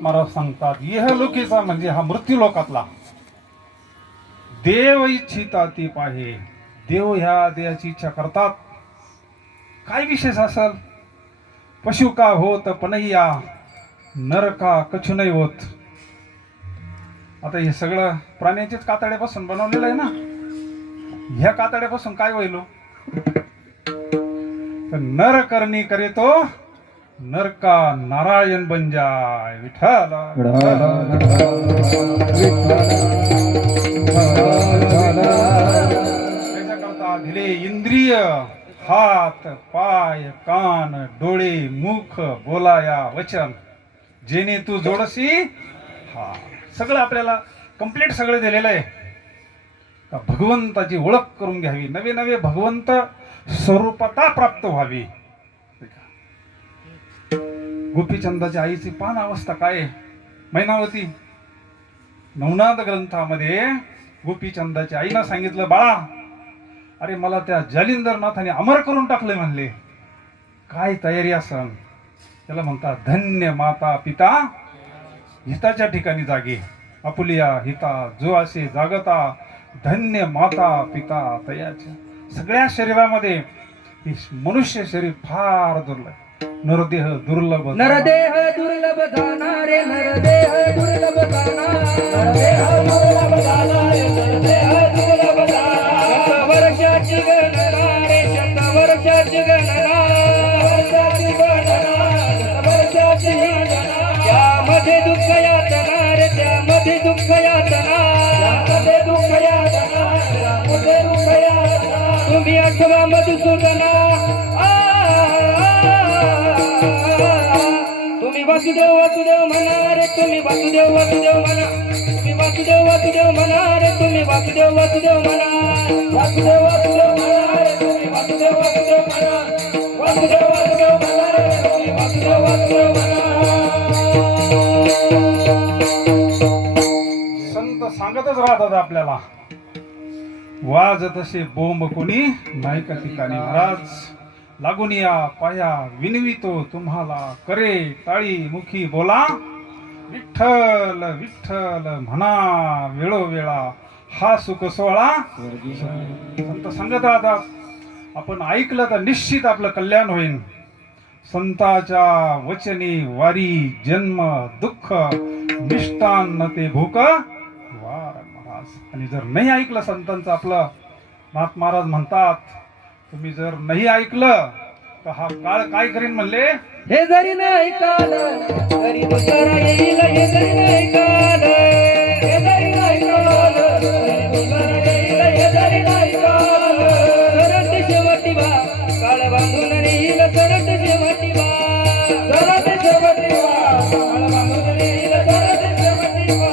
महाराज सांगतात, इहलोकीचा म्हणजे हा मृत्यू लोकातला. देव इच्छिता ती पाहे. देव ह्या देहाची इच्छा करतात. काय विशेष असल. पशु का होत पनैया, नर का कछु नाही होत. आता हे सगळं प्राण्यांच्याच कातड्यापासून बनवलेलं आहे ना. ह्या कातड्यापासून काय होईल. नर करणी करे तो नर का नारायण बन जाय. विठ्ठल त्याच्याकरता दिले इंद्रिय, हात पाय कान डोळे मुख बोलाया वचन, जेणे तू जोडसी. हा सगळं आपल्याला कंप्लीट सगळं दिलेलं आहे. भगवंताची ओळख करून घ्यावी, नवे नवे भगवंत स्वरूपता प्राप्त व्हावी. गोपीचंदाच्या आईची पान अवस्था काय. मैनावती नवनाथ ग्रंथामध्ये गोपीचंदाच्या आईनं सांगितलं, बाळा अरे मला त्या जालिंदरनाथाने अमर करून टाकले म्हणले. काय तयारी असन. त्याला म्हणतात धन्य माता पिता हिताच्या ठिकाणी जागे. आपुलिया हिता जो असे जागता, धन्य माता पिता तयाच्या. सगळ्या शरीरामध्ये हे मनुष्य शरीर फार दुर्लभ, नरदेह दुर्लभ. नरदेह दुर्लभ जाणारे, नरदेह दुर्लभ जाणारे, नरदेह दुर्लभ जाणारे, नरदेह दुर्लभ जाणारे. शतवर्षाची गणना रे, शतवर्षाची गणना, वर्षाची गणना, शतवर्षाची गणना. त्यामध्ये दुःख यातना रे, त्यामध्ये दुःख यातना, त्यामध्ये दुःख यातना, त्यामध्ये दुःख यातना. तुम्ही आठवा मधुसूदना, तुम्ही वासुदेव वासुदेव म्हणा रे, तुम्ही वासुदेव वासुदेव म्हणा, तुम्ही वासुदेव वासुदेव म्हणा रे, तुम्ही वासुदेव वासुदेव म्हणा, वासुदेव वासुदेव म्हणा रे, तुम्ही वासुदेव वासुदेव म्हणा, वासुदेव वासुदेव म्हणा रे, तुम्ही वासुदेव वासुदेव म्हणा. संत सांगतच राहतात आपल्याला, वाज तसे बोंब कोणी नाही का ठिकाणी. महाराज लागून या पाया विनवितो तुम्हाला, करे टाळी मुखी बोला, विठ्ठल विठ्ठल म्हणा वेळोवेळा, हा सुख सोहळा. संत सांगत राहतात, आपण ऐकलं तर निश्चित आपलं कल्याण होईल. संताच्या वचनी वारी जन्म दुःख, मिष्टान्न ते भूक वार. महाराज आणि जर नाही ऐकलं संतांचं, आपलं नाथ महाराज म्हणतात, तुम्ही जर नाही ऐकलं तर हा काळ काय करीन म्हणले. हे जरी नाही काल तरी दुसरा येईल, हे जरी नाही काल, हे जरी नाही काल तरी दुसरा येईल, हे जरी नाही काल. सरत शेवटी बा काळ बांधून येईल, सरत शेवटी बा, सरत शेवटी बा काळ बांधून येईल, सरत शेवटी बा.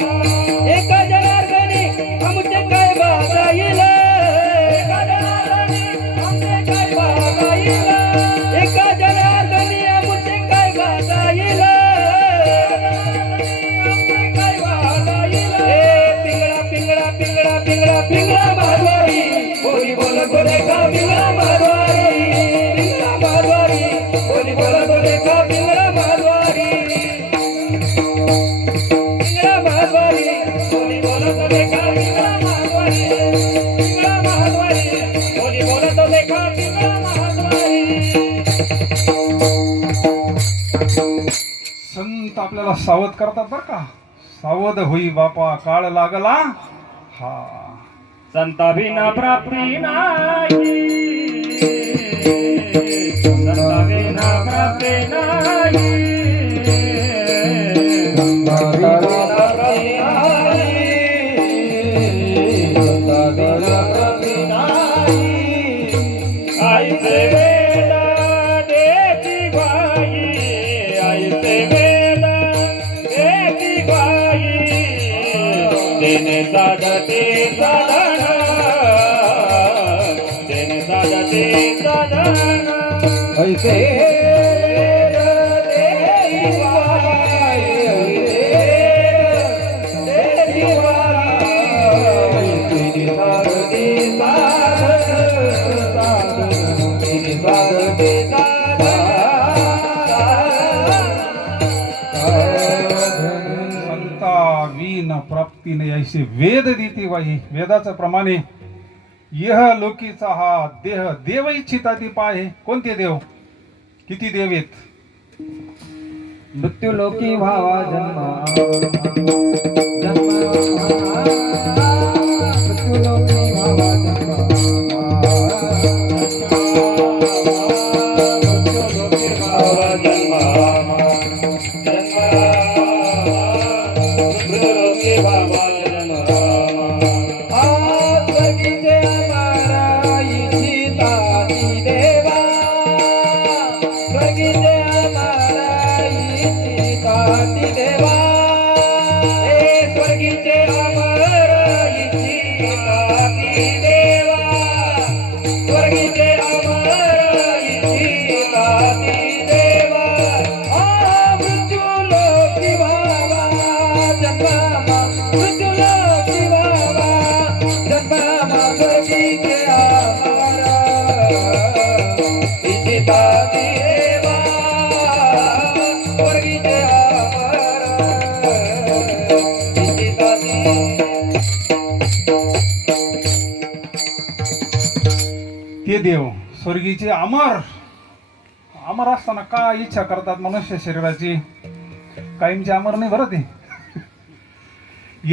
एका जनार्दनी आमचे काय बाबा येईल, एका जनार्दनी आमचे काय बाबा येईल, एका जनार्दनी आमचे काय बाबा येईल, आमचे काय बाबा येईल. पिंगळा पिंगळा पिंगळा पिंगळा पिंगळा मारवाडी, बोली बोल बोले का पिंगळा मारवाडी, पिंगळा मारवाडी, बोली बोल बोले का पिंगळा मारवाडी, पिंगळा मारवाडी, बोली बोल बोले का पिंगळा मारवाडी, पिंगळा मारवाडी, बोली बोल बोले का पिंगळा मारवाडी. संत आपल्याला सावध करतात बरं का. सावध होई बापा काळ लागला. हा संता बिना प्राप्ती नाही, संता बिना प्राप्ती नाही, संता बिना प्राप्ती नाही, संता बिना प्राप्ती नाही. आईचे वेला देती बाई, आईचे वेला देती बाई, देणे साधते साधन, देणे साधते साधन. ऐसे देई बाई, देई बाई, तिने साधते साधन, तिने साधते संता वीन प्राप्तीने ऐसे वेद देती वाही. वेदाचं प्रमाणे यह लोकीचा हा देह देव इच्छिता ती पाय. कोणते देव, किती देव आहेत. मृत्यू लोकी व्हावा जन्म, जन्म मृत्यू लोकी व्हावा जन्म, मृत्यू लोकी व्हावा जन्म, जन्म मृत्यू लोकी व्हावा जन्म. स्वर्गीचे अमरा इच्छिता ती देवा, स्वर्गीचे ती देवा, हे स्वर्गीचे अमर इच्छिता ती देवा, स्वर्गीचे अमर इच्छिता ती देवा. मृत्यू लोकी व्हावा जन्मा, मृत्यू लोकी व्हावा जन्मा, स्वर्गीचे अमर इच्छिता ती देवा. देव स्वर्गीचे अमर अमर असताना का इच्छा करतात मनुष्य शरीराची? कायमची अमर नाही बरं ते.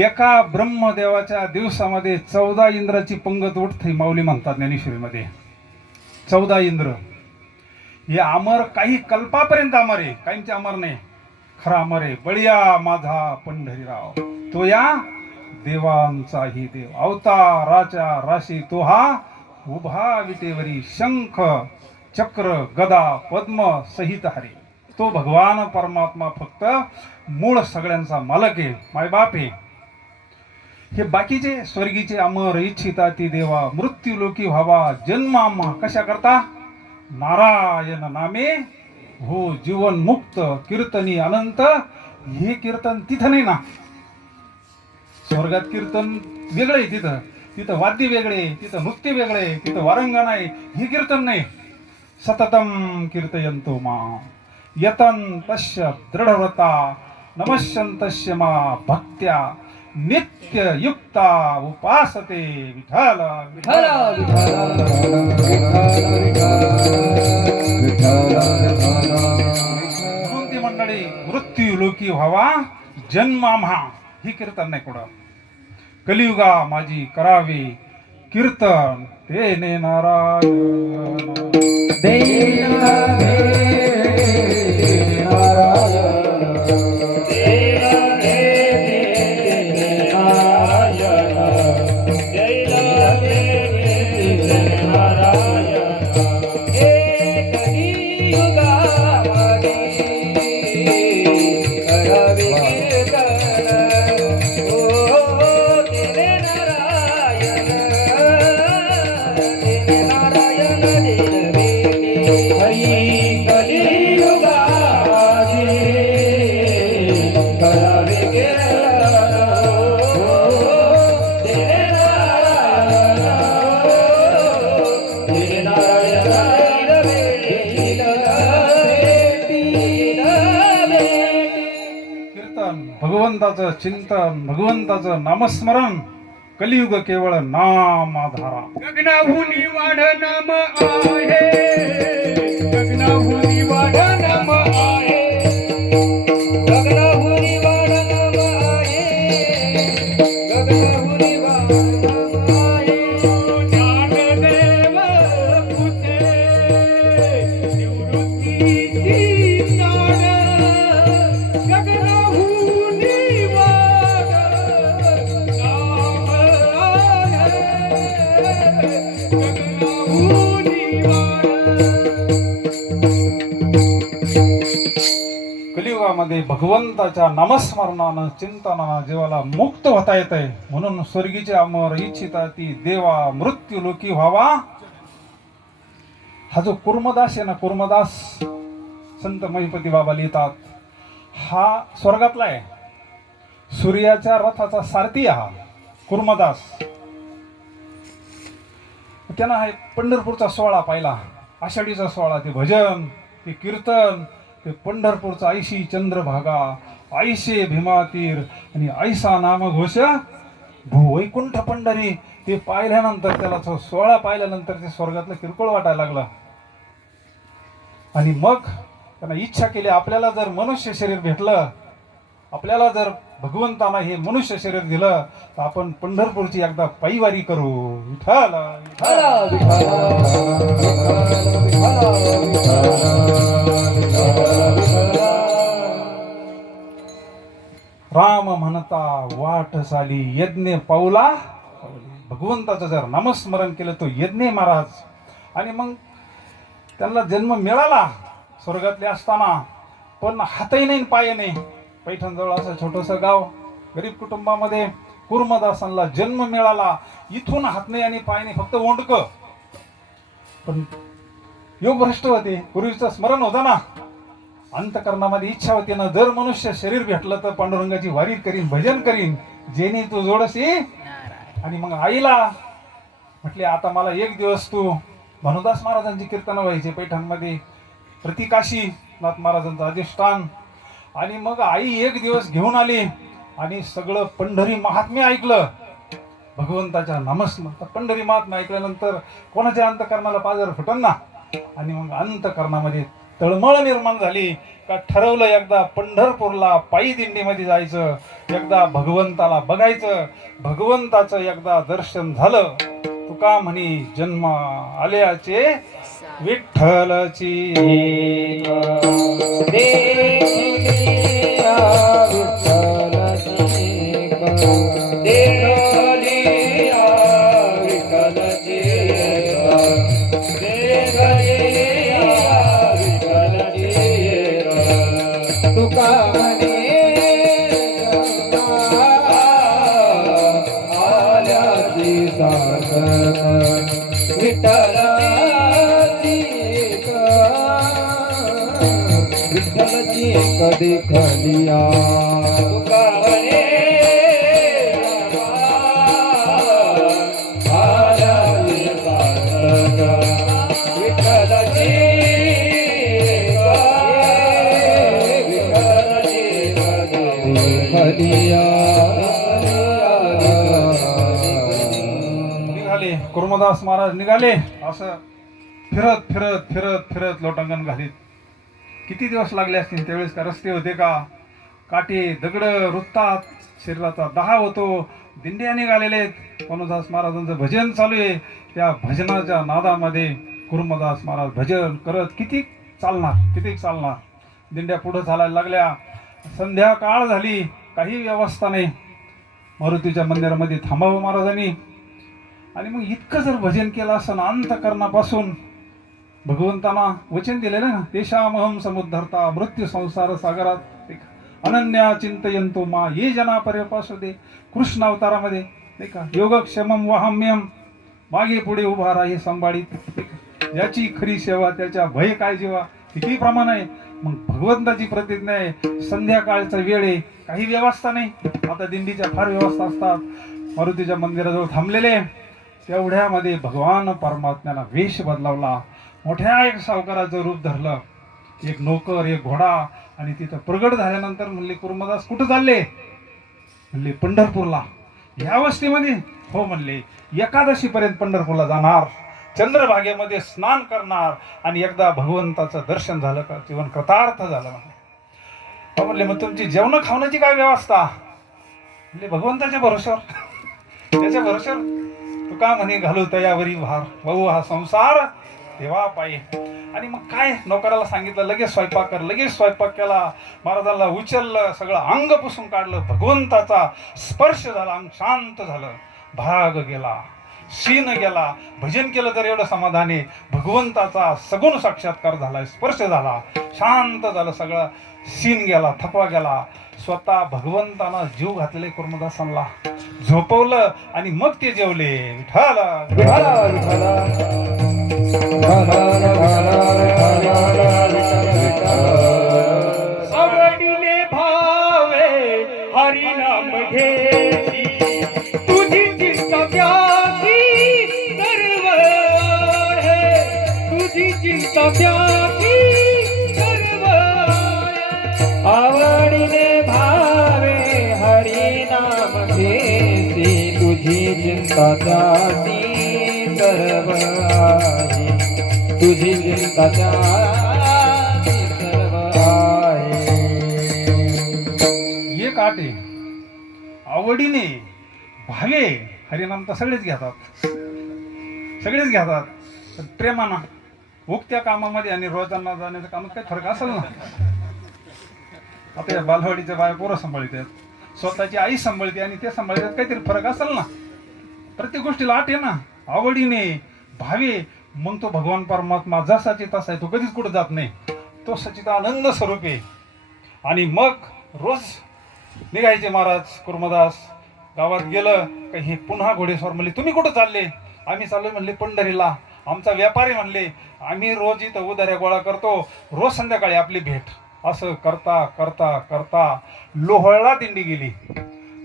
एका ब्रह्मदेवाच्या दिवसामध्ये 14 इंद्राची पंगत उठते माऊली म्हणतात ज्ञानेश्वरीमध्ये. 14 इंद्र हे अमर, काही कल्पापर्यंत अमर आहे, काहींचे अमर नाही. खरा अमर आहे बळिया माझा पंढरीराव, तो या देवांचाही देव. अवताराच्या राशी तो हा उभा विटेवरी, शंख चक्र गदा पद्म सहित हरी. तो भगवान परमात्मा फक्त मूळ सगळ्यांचा मालक आहे, मायबाप आहे. हे बाकीचे स्वर्गीचे अमर इच्छिता ती देवा, मृत्यू लोकी व्हावा जन्मामा कशा करता? नारायण नामे हो जीवन मुक्त, कीर्तनी अनंत. हे कीर्तन तिथं नाही ना. स्वर्गात कीर्तन वेगळं आहे, तिथं तिथं वाद्य वेगळे, तिथं नृत्य वेगळे, तिथं वारंगण आहे. हे कीर्तन नाही. सततम कीर्तयंतो मा यतन तस्य दृढव्रता नमस्यन्तस्य मा भक्त्या नित्य युक्ता उपासते विठ्ठल विठ्ठल म्हणून ती मंडळी मृत्यू लोकी व्हावा जन्माम्हा. ही कीर्तन नाही कुठं. कलियुगा माझी करावे कीर्तन तेने नारायण भगवंताचं चिंतन, भगवंताचं नामस्मरण. कलियुग केवळ नामाधारा. गगनाहुनी वाढ नाम आहे, गगनाहुनी वाढ नाम आहे, गगनाहुनी वाढ नाम आहे, गगनाहुनी वाढ नाम आहे. ज्ञानदेव पुते निवृत्तीची नाड, गगनाहुनी वाढ नाम आहे, गगनाहुनी वाढ. कलियुगामध्ये भगवंताच्या नामस्मरणानं चिंतनानं जीवाला मुक्त होता येत आहे. म्हणून स्वर्गीचे अमर इच्छिता ती देवा मृत्यू लोकी व्हावा. हा जो कुर्मदास आहे ना, कुर्मदास संत महिपती बाबा लिहितात, हा स्वर्गातला आहे. सूर्याच्या रथाचा सारथी हा कुर्मदास. त्यानं हा पंढरपूरचा सोहळा पाहिला, आषाढीचा सोहळा, ते भजन, ते कीर्तन, ते पंढरपूरचा ऐशी चंद्रभागा, ऐशे भीमातीर आणि ऐसा नामघोष भूवैकुंठ पंढरी. ते पाहिल्यानंतर, त्याला तो सोहळा पाहिल्यानंतर ते स्वर्गातलं किरकोळ वाटायला लागलं. आणि मग त्यांना इच्छा केली, आपल्याला जर मनुष्य शरीर भेटलं, आपल्याला जर भगवंतानं हे मनुष्य शरीर दिलं, तर आपण पंढरपूरची एकदा पायीवारी करू. विठ्ठल राम म्हणता वाट झाली यज्ञ पाऊला. भगवंताचं जर नामस्मरण केलं तो यज्ञ महाराज. आणि मग त्यांना जन्म मिळाला स्वर्गातले असताना, पण हातही नाही पाय नाही. पैठणजवळ असं छोटंसं गाव, गरीब कुटुंबामध्ये कुर्मदासांना जन्म मिळाला. इथून हात नाही आणि पाय नाही, फक्त ओंडकं. पण योग भ्रष्ट होते, पूर्वीचं स्मरण होतं ना, अंतकरणामध्ये इच्छा होती ना, जर मनुष्य शरीर भेटलं तर पांडुरंगाची वारी करीन, भजन करीन, जेणे तू जोडसी. आणि मग आईला म्हटले, आता मला एक दिवस तू भानुदास महाराजांची कीर्तन व्हायचे पैठणमध्ये, प्रतिकाशी नाथ महाराजांचं अधिष्ठान. आणि मग आई एक दिवस घेऊन आली आणि सगळं पंढरी महात्म्य ऐकलं. भगवंताच्या नामस्मरण पंढरी महात्मा ऐकल्यानंतर कोणाच्या अंतकरणाला पाजर फुटन ना. आणि मग अंतकरणामध्ये तळमळ निर्माण झाली का ठरवलं एकदा पंढरपूरला पायी दिंडीमध्ये जायचं, एकदा भगवंताला बघायचं. भगवंताचं एकदा दर्शन झालं तुका म्हणी जन्म आल्याचे विठ्ठलची देखिलिया विठ्ठलाची देखलिया विठ्ठलाची देखलिया विठ्ठलाची तुका म्हणे आल्याची सार्थक विठ्ठलाची विठ्ठलाची कधी खलिया तुका म्हणे आल्याची सार्थक विठ्ठलाची विठ्ठलाची कधी खलिया. निघाले कुर्मदास महाराज निघाले असं फिरत फिरत फिरत फिरत लोटांगण घालीत. किती दिवस लागले असतील त्यावेळेस? का रस्ते होते का? काटे दगड रुततात, शरीराचा दाह होतो. दिंड्या निघालेले आहेत. कुर्मदास महाराजांचं भजन चालू आहे. त्या भजनाच्या नादामध्ये कुर्मदास महाराज भजन करत किती चालणार. दिंड्या पुढं चालायला लागल्या. संध्याकाळ झाली, काही व्यवस्था नाही. मारुतीच्या मंदिरामध्ये थांबावं महाराजांनी. आणि मग इतकं जर भजन केलं असं अंतकरणापासून भगवंतांना वचन दिलेलं ना, तेषामहं समुद्धरता मृत्यू संसार सागरात अनन्या चिंतयंतो मा ये जना पर्यपासुदे. कृष्ण अवतारामध्ये नाही का, योगक्षेमम वहाम्यम, मागे पुढे उभा राही संभाळीत. ज्याची खरी सेवा त्याच्या भय काय जेवा, किती प्रमाण आहे. मग भगवंताची प्रतिज्ञा आहे. संध्याकाळचा वेळ आहे, काही व्यवस्था नाही. आता दिंडीच्या फार व्यवस्था असतात. मारुतीच्या मंदिराजवळ थांबलेले. तेवढ्यामध्ये भगवान परमात्म्याला वेश बदलावला. मोठ्या एक सावकाराचं रूप धरलं, एक नोकर, एक घोडा. आणि तिथं प्रगट झाल्यानंतर म्हणले, कुर्मदास कुठं चालले? म्हणले पंढरपूरला. या अवस्थेमध्ये? हो म्हणले, एकादशीपर्यंत पंढरपूरला जाणार, चंद्रभागेमध्ये स्नान करणार आणि एकदा भगवंताचं दर्शन झालं का जीवन कृतार्थ झालं म्हणले. म्हणले मग तुमची जेवण खावण्याची काय व्यवस्था? म्हणले भगवंताच्या भरोश्यावर, त्याच्या भरोश्यावर. तुका म्हणे घालू तयावरी भार, भाऊ हा संसार तेव्हा पायी. आणि मग काय, नोकराला सांगितलं लगेच स्वयंपाक कर. लगेच स्वयंपाक केला. महाराजांना उचललं, सगळं अंग पुसून काढलं. भगवंताचा स्पर्श झाला, अंग शांत झालं. भाग गेला, शीन गेला. भजन केलं तर एवढं समाधान आहे. भगवंताचा सगुण साक्षात्कार झाला, स्पर्श झाला, शांत झालं. सगळं शीन गेला, थकवा गेला. स्वतः भगवंतानं जीव घातलेले कुर्मदासांना झोपवलं आणि मग ते जेवले. विठाला विठाला विठाला आवडीने भावे हरी नाम घेती, तुझी चिंता त्याची सर्व आहे, तुझी चिंता त्याची सर्व आहे. आवडीने भावे हरी नाम घेती, तुझी चिंता त्याची सर्व आहे, तुझी चिंता त्याची सर्व आहे. एक आटे आवडीने भावे हरिनाम तर सगळेच घेतात, पण प्रेमानं उगत्या कामामध्ये आणि रोजांना जाण्याच्या कामात काही फरक असेल ना. आता या बालवाडीच्या बाया पोरं सांभाळतात, स्वतःची आई सांभाळते आणि ते सांभाळतात, काहीतरी फरक असेल ना. प्रत्येक गोष्टीला आठ आहे ना. आवडीने भावे, मग तो भगवान परमात्मा जसाची तसा आहे, तो कधीच कुठं जात नाही. तो सच्चिदानंद स्वरूप आहे. आणि मग रोज निघायचे महाराज कुर्मदास. गावात गेलं का हे पुन्हा घोडेस्वार म्हणले, तुम्ही कुठं चालले? आम्ही चाललोय म्हणले पंढरीला. आमचा व्यापारी म्हणले, आम्ही रोज इथं उधाऱ्या गोळा करतो, रोज संध्याकाळी आपली भेट. असं करता करता करता लोहळला दिंडी गेली.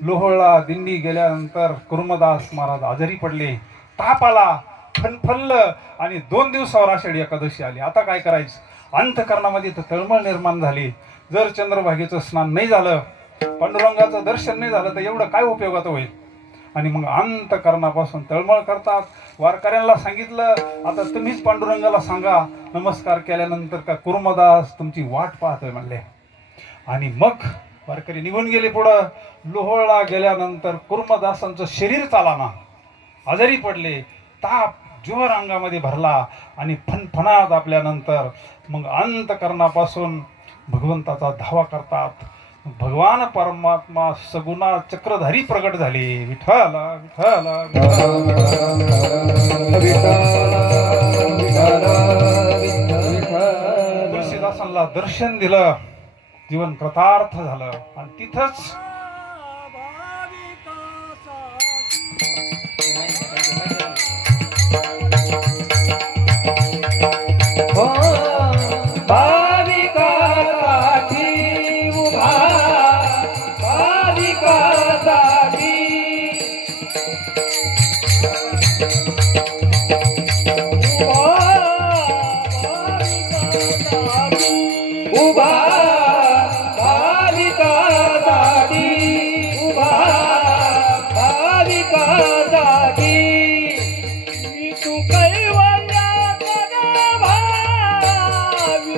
लोहळला दिंडी गेल्यानंतर कुर्मदास महाराज आजारी पडले. ताप आला, फनफनलं आणि 2 दिवसावर आषाढी एकादशी आली. आता काय करायचं? अंतकरणामध्ये तर तळमळ निर्माण झाली. जर चंद्रभागेचं स्नान नाही झालं, पांडुरंगाचं दर्शन नाही झालं तर एवढं काय उपयोगाचं होईल? आणि मग अंतकरणापासून तळमळ करतात. वारकऱ्यांना सांगितलं, आता तुम्हीच पांडुरंगाला सांगा नमस्कार केल्यानंतर का कुर्मदास तुमची वाट पाहतोय म्हणले. आणि मग वारकरी निघून गेले पुढं. लोहळला गेल्यानंतर कुर्मदासांचं शरीर चालाना, आजारी पडले, ताप जोर अंगामध्ये भरला आणि फणफणात आपल्यानंतर मग अंतकरणापासून भगवंताचा धावा करतात. भगवान परमात्मा सगुणा चक्रधारी प्रगट झाले. विठ्ठल विठ्ठल तुळशीदासांना दर्शन दिलं, जीवन कृतार्थ झालं. आणि तिथंच भाविकासाठी उभा, भाविकासाठी उभा, भाविकासाठी उभा, भाविकासाठी तू कैवल्यात गावा,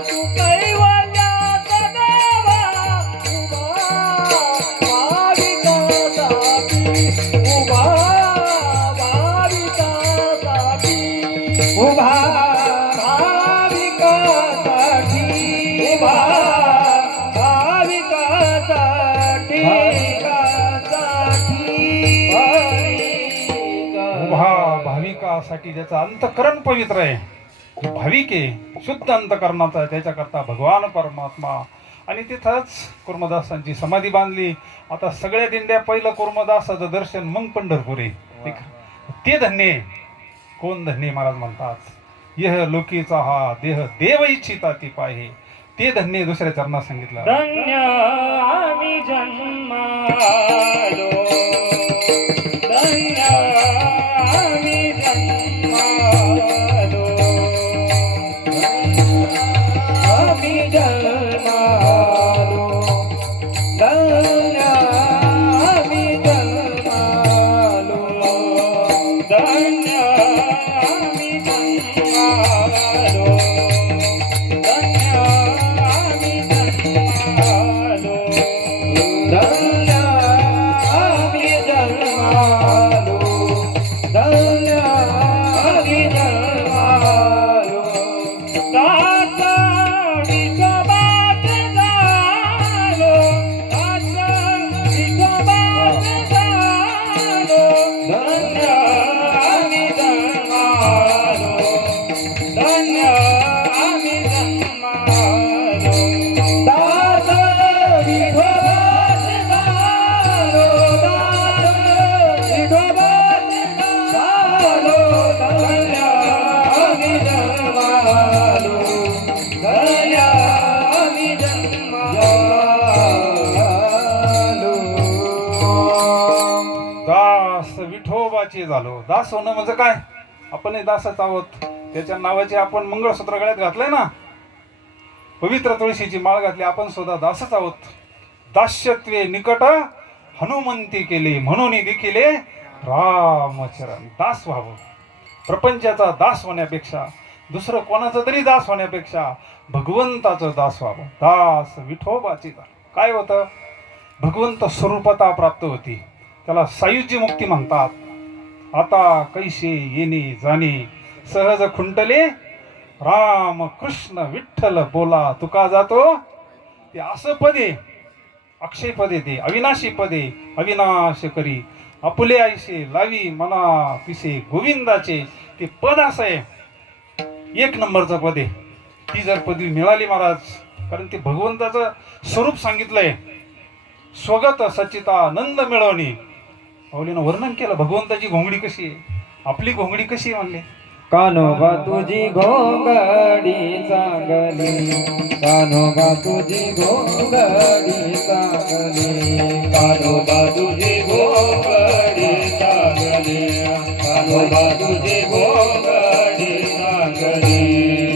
तू कैवल्यात गावा, उभा भाविकासाठी उभा, भाविकासाठी उभा, भाविकासाठी उभा, भाविकासाठी उभा भाविकासाठी, ज्याचं अंतकरण पवित्र आहे, जो भाविक आहे, शुद्ध अंतकरणाचा आहे, त्याच्याकरता भगवान परमात्मा. आणि तिथंच कुर्मदासांची समाधी बांधली. आता सगळ्या दिंड्या पहिलं कुर्मदासाचं दर्शन, मग पंढरपूर आहे. ते धन्य. कोण धन्य महाराज म्हणतात, यह लोकीचा हा देह देव इच्छिता ती पाहे, ते धन्य दुसऱ्या चरणात सांगितलं. धन्य आम्ही जन्मालो, धन्य आम्ही जन्मालो, आम्ही जन्मालो, धन्य आम्ही जन्मालो, धन्य आम्ही जन्मालो, धन्य आम्ही जन्मालो, धन्य आम्ही जन्मालो, धन्य आम्ही जन्मालो. दास विठोबाच झालो, दास विठोबाच झालो, धन्य आम्ही जन्मालो, धन्य आम्ही जन्मालो, दास विठोबाच झालो, दास विठोबाच झालो, धन्य आम्ही जन्मालो, धन्य आम्ही जन्मालो. दास विठोबाचे झालो. दास होणं म्हणजे काय, आपणही दासच आहोत. त्याच्या नावाचे आपण मंगळसूत्र गळ्यात घातलंय ना, पवित्र तुळशीची माळ घातली, आपण सुद्धा दासच आहोत. दास्यत्वे निकट हनुमंती केले, म्हणून देखील रामचरण. दास व्हावं, प्रपंचाचा दास होण्यापेक्षा, दुसरं कोणाचं तरी दास होण्यापेक्षा भगवंताचं दास व्हावं. दास विठोबाची झालं. काय होतं, भगवंत स्वरूपता प्राप्त होती, त्याला सायुज्य मुक्ती म्हणतात. आता कैसे येणे जाणे सहज खुंटले, राम कृष्ण विठ्ठल बोला तुका जातो. ते असं पदे, अक्षय पदे, ते अविनाशी पदे, अविनाश करी आपुले आईसे लावी मना पिसे गोविंदाचे. ते पद असं आहे, एक नंबरचं पद आहे. ती जर पदवी मिळाली महाराज, कारण ते भगवंताचं स्वरूप सांगितलंय, स्वगत सच्चितानंद मिळवणी. माऊलीनं वर्णन केलं भगवंताची घोंगडी कशी आहे, आपली घोंगडी कशी आहे म्हणले. कान्होबा तुझी घोंगडी चांगली, कान्होबा तुझी घोंगडी चांगली, कान्होबा तुझी घोंगडी चांगली, कान्होबा तुझी घोंगडी चांगली,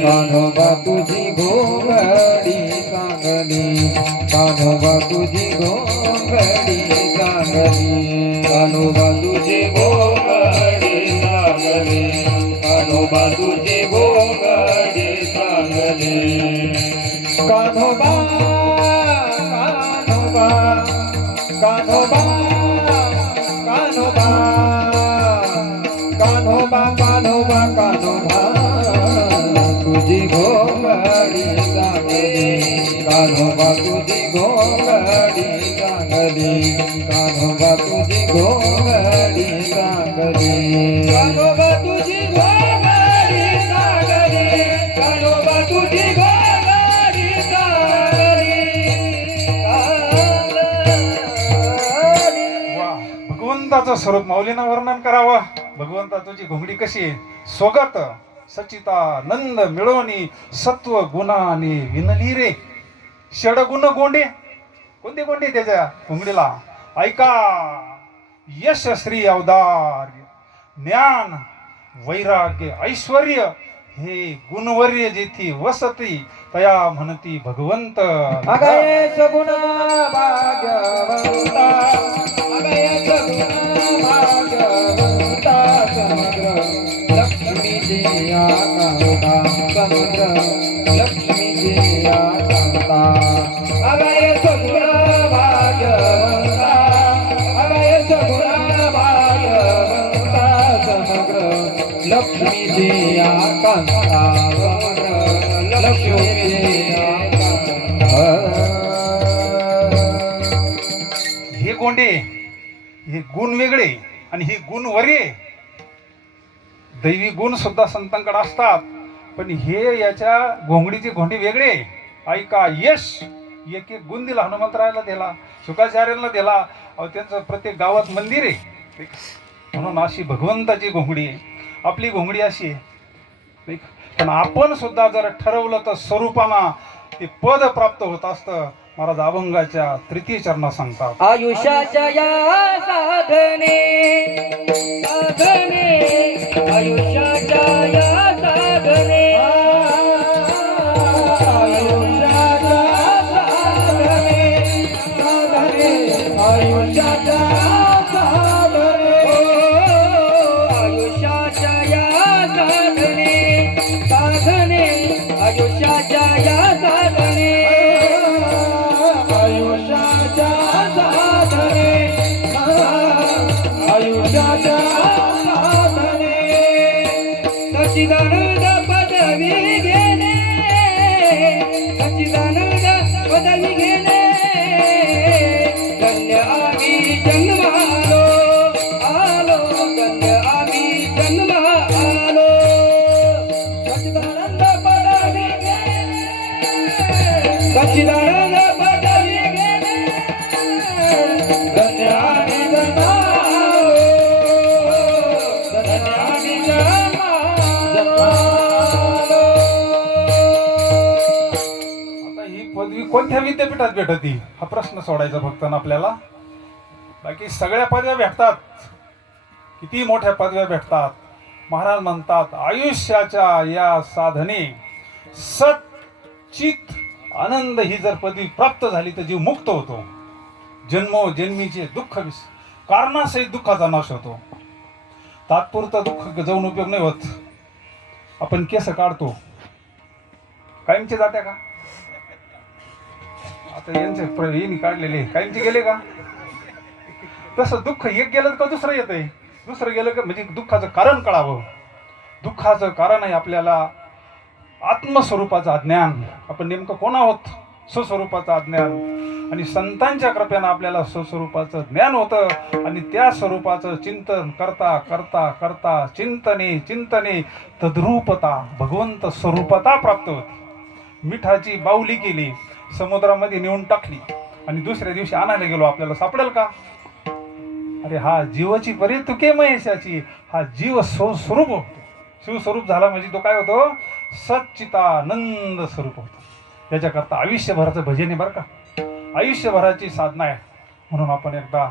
कान्होबा तुझी घोंगडी चांगली, कान्होबा तुझी घोंगडी चांगली, कान्होबा तुझे घोंगडे चांगले, कान्होबा तुझे घोंगडे चांगले. कान्होबा कान्होबा कान्होबा कान्होबा कान्होबा कान्होबा कान्होबा तुझी घोंगडी चांगली, कान्होबा तुझी घोंगडी चांगली, कान्होबा तुझी घोंगडी चांगली, कान्होबा तुझी घोंगडी चांगली, कान्होबा तुझी घोंगडी चांगली. वा, भगवंताचं स्वरूप माऊलीनं वर्णन करावं. भगवंता तुझी घोंगडी कशी आहे? स्वगत सचितानंद मिळवणी सत्व गुणाने विनली रे. षडगुण गोंडे, कोणते गोंडे त्याच्या घोंगडीला? ऐका, यश श्री औदार्य ज्ञान वैराग्य ऐश्वर्य हे गुणवर्य जेथी वसती तया म्हणती भगवंत. अगये सगुण भाग्यवंता, अगये सगुण भाग्यवंता, समग्र लक्ष्मी जिया कांता, समग्र लक्ष्मी जिया कांता. अगये सगुण भाग्यवंता, अगये सगुण भाग्यवंता, समग्र लक्ष्मी जिया कांता, समग्र लक्ष्मी जिया कांता. हे गोंडे, हे गुण वेगळे आणि ही गुणवर्ये. दैवी गुण सुद्धा संतांकडे असतात, पण हे याच्या घोंगडीचे घोंडे वेगळे. ऐका, यश एक एक गुण दिला, हनुमंतरायाला दिला, शुकाचार्यांना दिला. अहो, त्यांचं प्रत्येक गावात मंदिर आहे. म्हणून अशी भगवंताची घोंगडी आहे. आपली घोंगडी अशी आहे. पण आपण सुद्धा जर ठरवलं तर स्वरूपाना ते पद प्राप्त होत असतं. महाराज अभंगाच्या तृतीय चरणात सांगतात, आयुष्याच्या या साधने साधने, आयुष्याच्या या साधने, आयुष्याच्या साधने साधने, आयुष्याच्या साधने, आयुष्याच्या या साधने साधने, आयुष्याच्या या साधने, आयुष्याच्या साधने, आयुष्याच्या साधने. सच्चिदानंद पदवी घेणे, सच्चिदानंद पदवी घेणे, धन्य आम्ही जन्मालो आलो, धन्य आम्ही जन्मालो. सच्चिदानंद पदवी घेणे, सच्चिदानंद पदवी घेणे, धन्य आम्ही जन्मालो, धन्य आम्ही जन्मालो. आता ही पदवी कोणत्या विद्यापीठात भेटती हा प्रश्न सोडायचा फक्त ना आपल्याला. बाकी सगळ्या पदव्या भेटतात, किती मोठ्या पदव्या भेटतात. महाराज म्हणतात, आयुष्याच्या या साधने सत चित आनंद ही जर पदवी प्राप्त झाली तर जीव मुक्त होतो. जन्मोजन्मीचे दुःख कारणासहित दुःखाचा नाश होतो. तात्पुरतं दुःख जाऊन उपयोग नाही होत. आपण केस काढतो, कायमचे जात्या का? आता यांचे येणी काढलेले कायमचे गेले का? तसं दुःख एक गेलं का दुसरं येतंय, दुसरं गेलं का म्हणजे दुःखाचं कारण कळावं. दुःखाचं कारण आहे आपल्याला आत्मस्वरूपाचं अज्ञान. आपण नेमकं कोण आहोत? स्वस्वरूपाचं अज्ञान. आणि संतांच्या कृपेनं आपल्याला स्वस्वरूपाचं ज्ञान होतं आणि त्या स्वरूपाचं चिंतन करता करता करता चिंतने चिंतने तद्रूपता भगवंत स्वरूपता प्राप्त होती. मिठाची बाहुली केली, समुद्रामध्ये नेऊन टाकली आणि दुसऱ्या दिवशी आणायला गेलो, आपल्याला सापडेल का? अरे हा जीवाची परी तुके महेशाची, हा जीव स्वरूप होतो. शिवस्वरूप झाला म्हणजे तो काय होतो? सच्चितानंद स्वरूप होतो. त्याच्याकरता आयुष्यभराचं भजन आहे बरं का, आयुष्यभराची साधना आहे. म्हणून आपण एकदा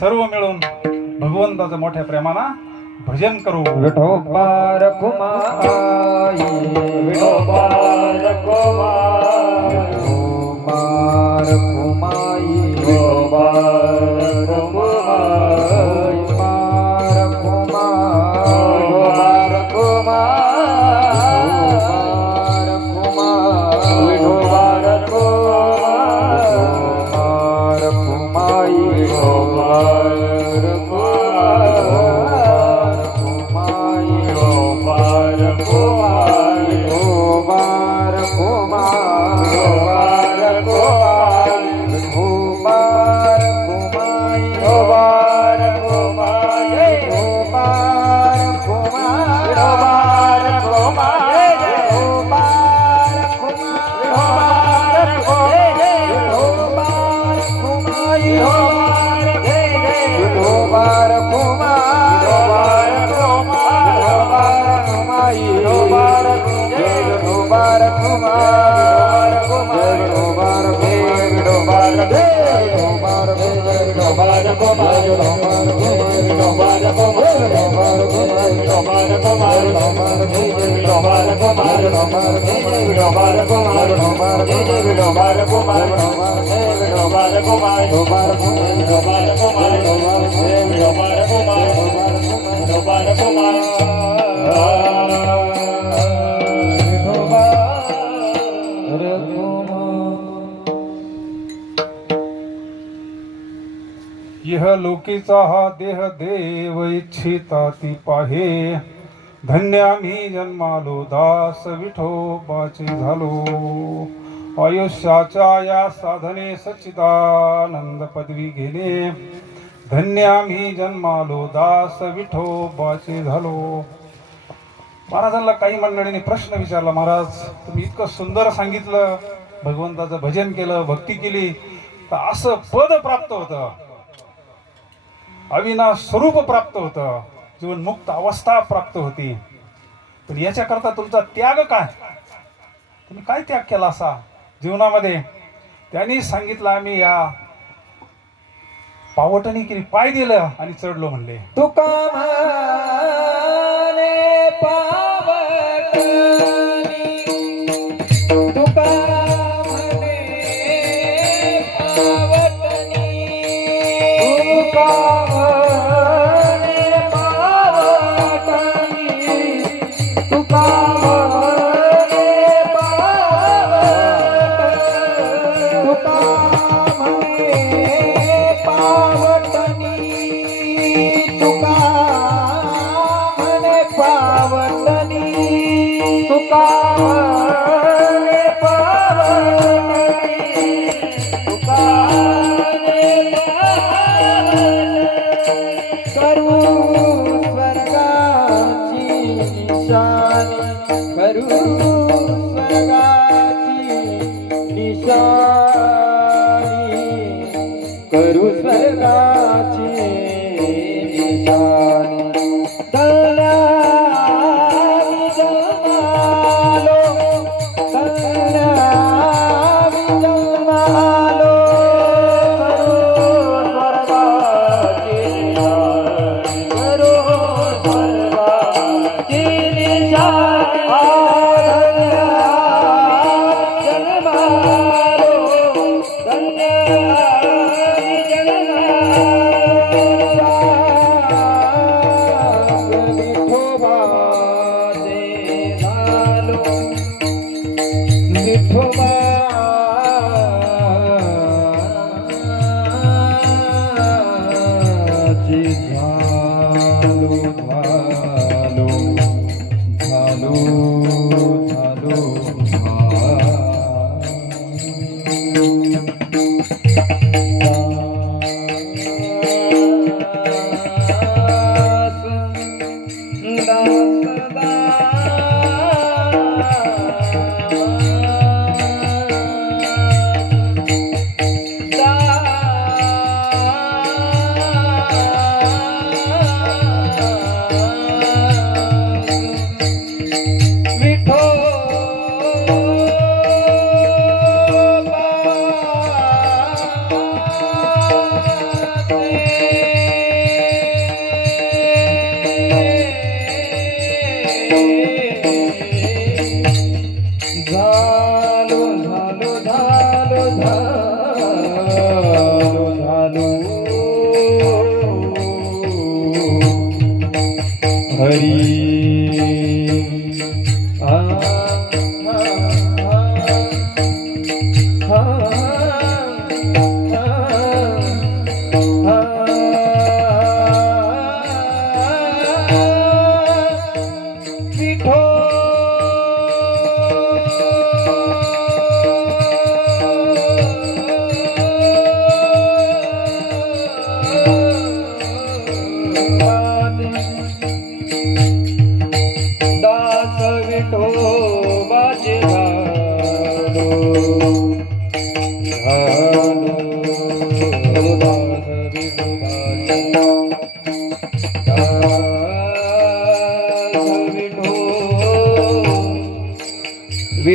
सर्व मिळून भगवंताचं मोठ्या प्रेमानं भजन करू. विठोबा रखुमाई, विठोबा रखुमाई, विठोबा रखुमाई, विठोबा रखुमाई. कुमाई गोपाल कुमार कुमाई गोपाल कुमार गोबार कुमार गोपाल कुमार गोबार कुमाई गोपाल कुमार गोबार कुमार गोपाल कुमार गोबार कुमार गोपाल गोबार कुमाई गोपाल गोबार कुमार गोपाल गोबार कुमार गोबार कुमार इह लोकीचा हा देह देव इच्छिता ती पाहे. धन्य आम्ही जन्मालो दास विठोबाचे झालो. आयुष्याच्या या साधने सच्चिदानंद पदवी घेणे. धन्य आम्ही जन्मालो दास विठोबाचे झालो. महाराजांना काही मंडळींनी प्रश्न विचारला, महाराज तुम्ही इतकं सुंदर सांगितलं, भगवंताचं भजन केलं, भक्ती केली, तर असं पद प्राप्त होतं, अविनाश स्वरूप प्राप्त होतं, जीवनमुक्त अवस्था प्राप्त होती, पण याच्याकरता तुमचा त्याग काय, तुम्ही काय त्याग केला असा जीवनामध्ये. त्यांनी सांगितलं आम्ही या पावटणी केली, पाय दिलं आणि चढलो म्हणले. तुका म्हणे पावटणी, तुका म्हणे पावटणी, तुका म्हणे पावटणी, तुका म्हणे पावटणी, तुका म्हणे पावटणी, तुका म्हणे पावटणी, तुका म्हणे पावटणी, तुका म्हणे पावटणी. करू स्वर्गाची निशाणी, करू स्वर्गाची निशाणी, करू स्वर्गाची निशाणी. कल्याणी जन्मालो, कल्याणी जन्मालो, करू स्वर्गाची निशाणी, जन्मालो, कल्याणी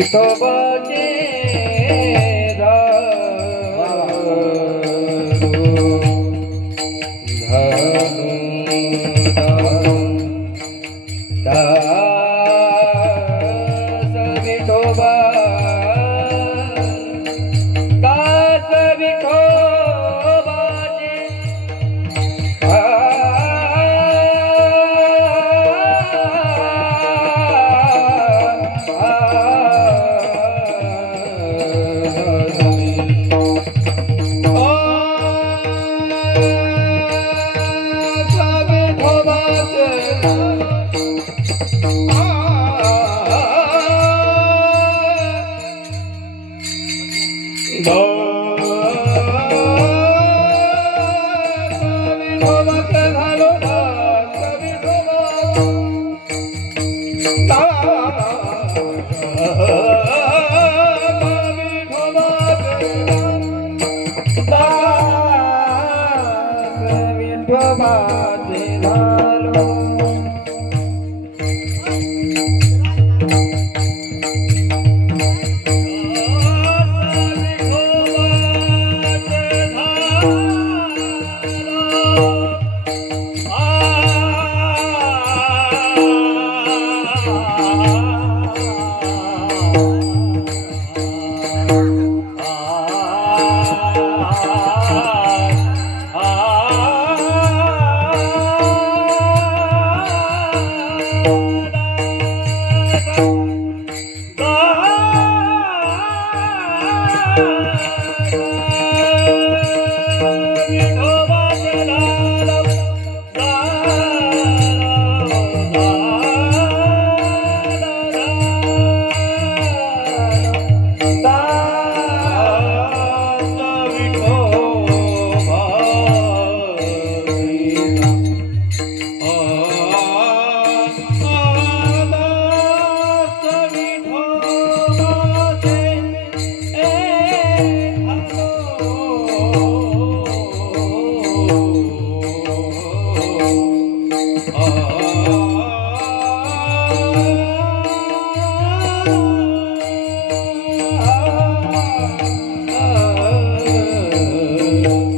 विठोबाचे दास विठोबा दास विठोबाचे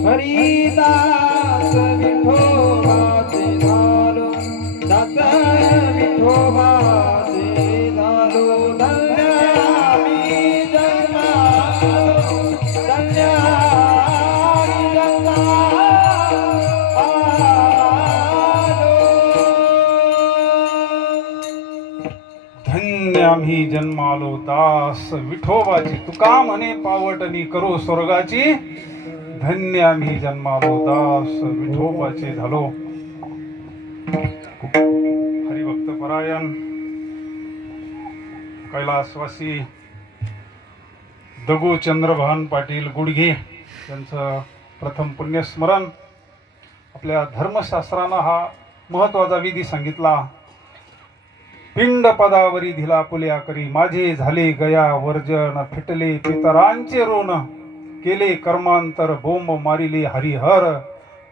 हरिदास विठोबाचे झालो दास विठोबाचे झालो धन्य आम्ही जन्मालो धन्य आम्ही धन्य आम्ही जन्मालो दास विठोबाची तुका म्हणे पावटणी करू स्वर्गाची धन्य आम्ही जन्मालो दास विठोबाचे झालो. हरिभक्त परायण कैलासवासी दगू चंद्रभान पाटील गुडघे यांचं प्रथम पुण्यस्मरण. आपल्या धर्मशास्त्रानं हा महत्वाचा विधी सांगितला. पिंड पदावरी धिला पुल्या करी माझे झाले गया वर्जन फिटले पितरांचे ऋण केले कर्मांतर बोंब मारिले हरिहर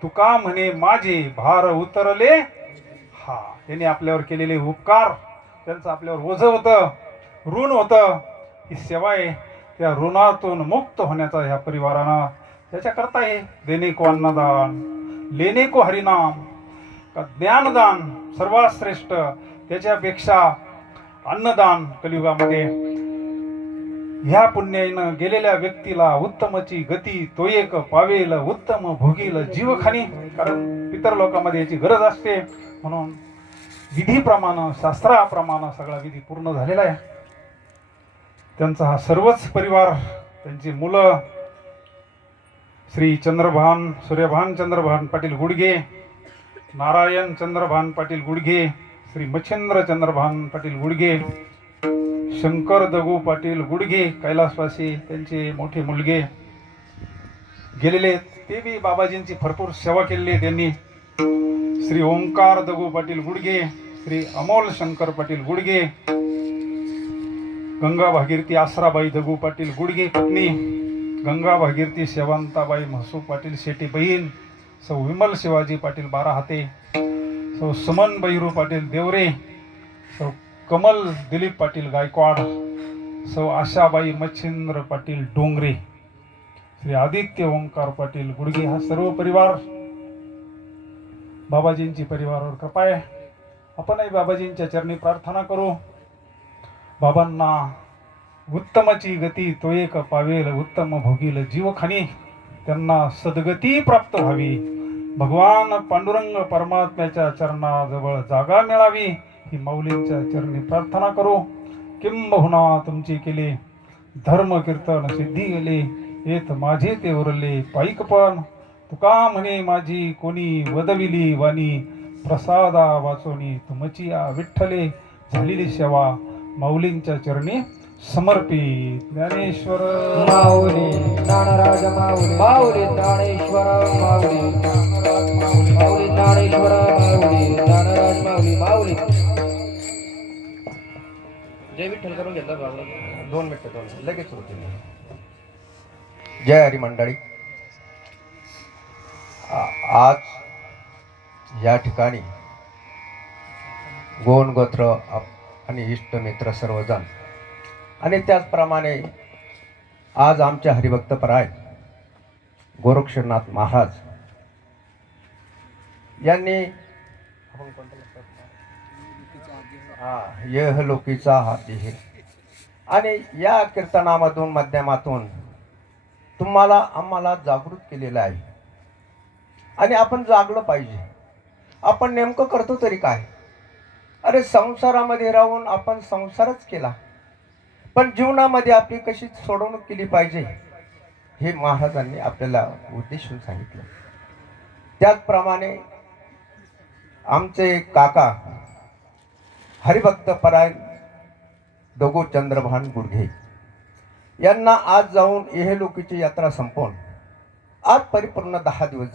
तुका म्हणे माझे भार उतरले. हा त्यांनी आपल्यावर केलेले उपकार त्यांचं आपल्यावर ओझं होतं ऋण होतं. ही सेवा आहे. त्या ऋणातून मुक्त होण्याचा ह्या परिवारानं त्याच्याकरता हे देणे को अन्नदान लेणे को हरिनाम का ज्ञानदान सर्वात श्रेष्ठ त्याच्यापेक्षा अन्नदान कलियुगामध्ये ह्या पुण्याईनं गेलेल्या व्यक्तीला उत्तमची गती तो एक पावेल उत्तम भोगील जीवखानी. कारण पितर लोकांमध्ये याची गरज असते म्हणून विधीप्रमाणे शास्त्राप्रमाणे सगळा विधी पूर्ण झालेला आहे. त्यांचा हा सर्वच परिवार त्यांची मुलं श्री चंद्रभान सूर्यभान चंद्रभान पाटील गुडघे नारायण चंद्रभान पाटील गुडघे श्री मच्छिंद्र चंद्रभान पाटील गुडघे शंकर दगू पाटील गुडघे कैलासवासी त्यांचे मोठे मुलगे गेलेले ते बी बाबाजींची भरपूर सेवा केलेली त्यांनी. श्री ओंकार दगू पाटील गुडघे श्री अमोल शंकर पाटील गुडघे गंगा भागीरथी आसराबाई दगू पाटील गुडघे पत्नी गंगा भागीरथी शेवंताबाई महसूब पाटील शेटी बहीण सौ विमल शिवाजी पाटील बारा हाते सौ सुमन बैरू पाटील देवरे सौ कमल दिलीप पाटील गायकवाड सौ आशाबाई मच्छिंद्र पाटील डोंगरे, श्री आदित्य ओंकार पाटील गुडगे, हा सर्व परिवार बाबाजींची परिवारावर कृपा आहे. आपणही बाबाजींच्या चरणी प्रार्थना करू. बाबांना उत्तमाची गती तो एक पावेल, उत्तम भोगील जीवखानी, त्यांना सद्गती प्राप्त व्हावी. भगवान पांडुरंग परमात्म्याच्या चरणाजवळ जागा मिळावी ही माऊलींच्या चरणी प्रार्थना करू. किंबहुना तुमची केले धर्म कीर्तन सिद्धी गेले, येत माझे ते उरले पाईकपण. तुका म्हणे माझी कोणी वदविली वाणी, प्रसादा वाचोनी तुमची विठ्ठले. झालेली सेवा माऊलींच्या चरणी समर्पित. ज्ञानेश्वर माऊली ज्ञानराज माऊली, माऊली ज्ञानेश्वर माऊली, माऊली ज्ञानेश्वर माऊली, ज्ञानराज माऊली, माऊली. जय विठ्ठल करून घेतला बाबा. 2 मिनिटं लगेच होते. जय हरी मंडळी. आज या ठिकाणी गोवन गोत्र आणि इष्टमित्र सर्वजण आणि त्याचप्रमाणे आज आमच्या हरिभक्तपराय गोरक्षनाथ महाराज यांनी यह लोकीचा हाती हे आणि या कीर्तनामधून माध्यमातून तुम्हाला आम्हाला जागृत केलेलं आहे. आणि आपण जागलं पाहिजे. आपण नेमकं करतो तरी काय? अरे संसारामध्ये राहून आपण संसारच केला, पण जीवनामध्ये आपली कशी सोडवणूक केली पाहिजे हे महाराजांनी आपल्याला उद्देशून सांगितलं. त्याचप्रमाणे आमचे काका हरिभक्त परायण दगो चंद्रभान गुडघे यांना आज जाऊन इहलोकीची यात्रा संपवून आज परिपूर्ण 10 दिवस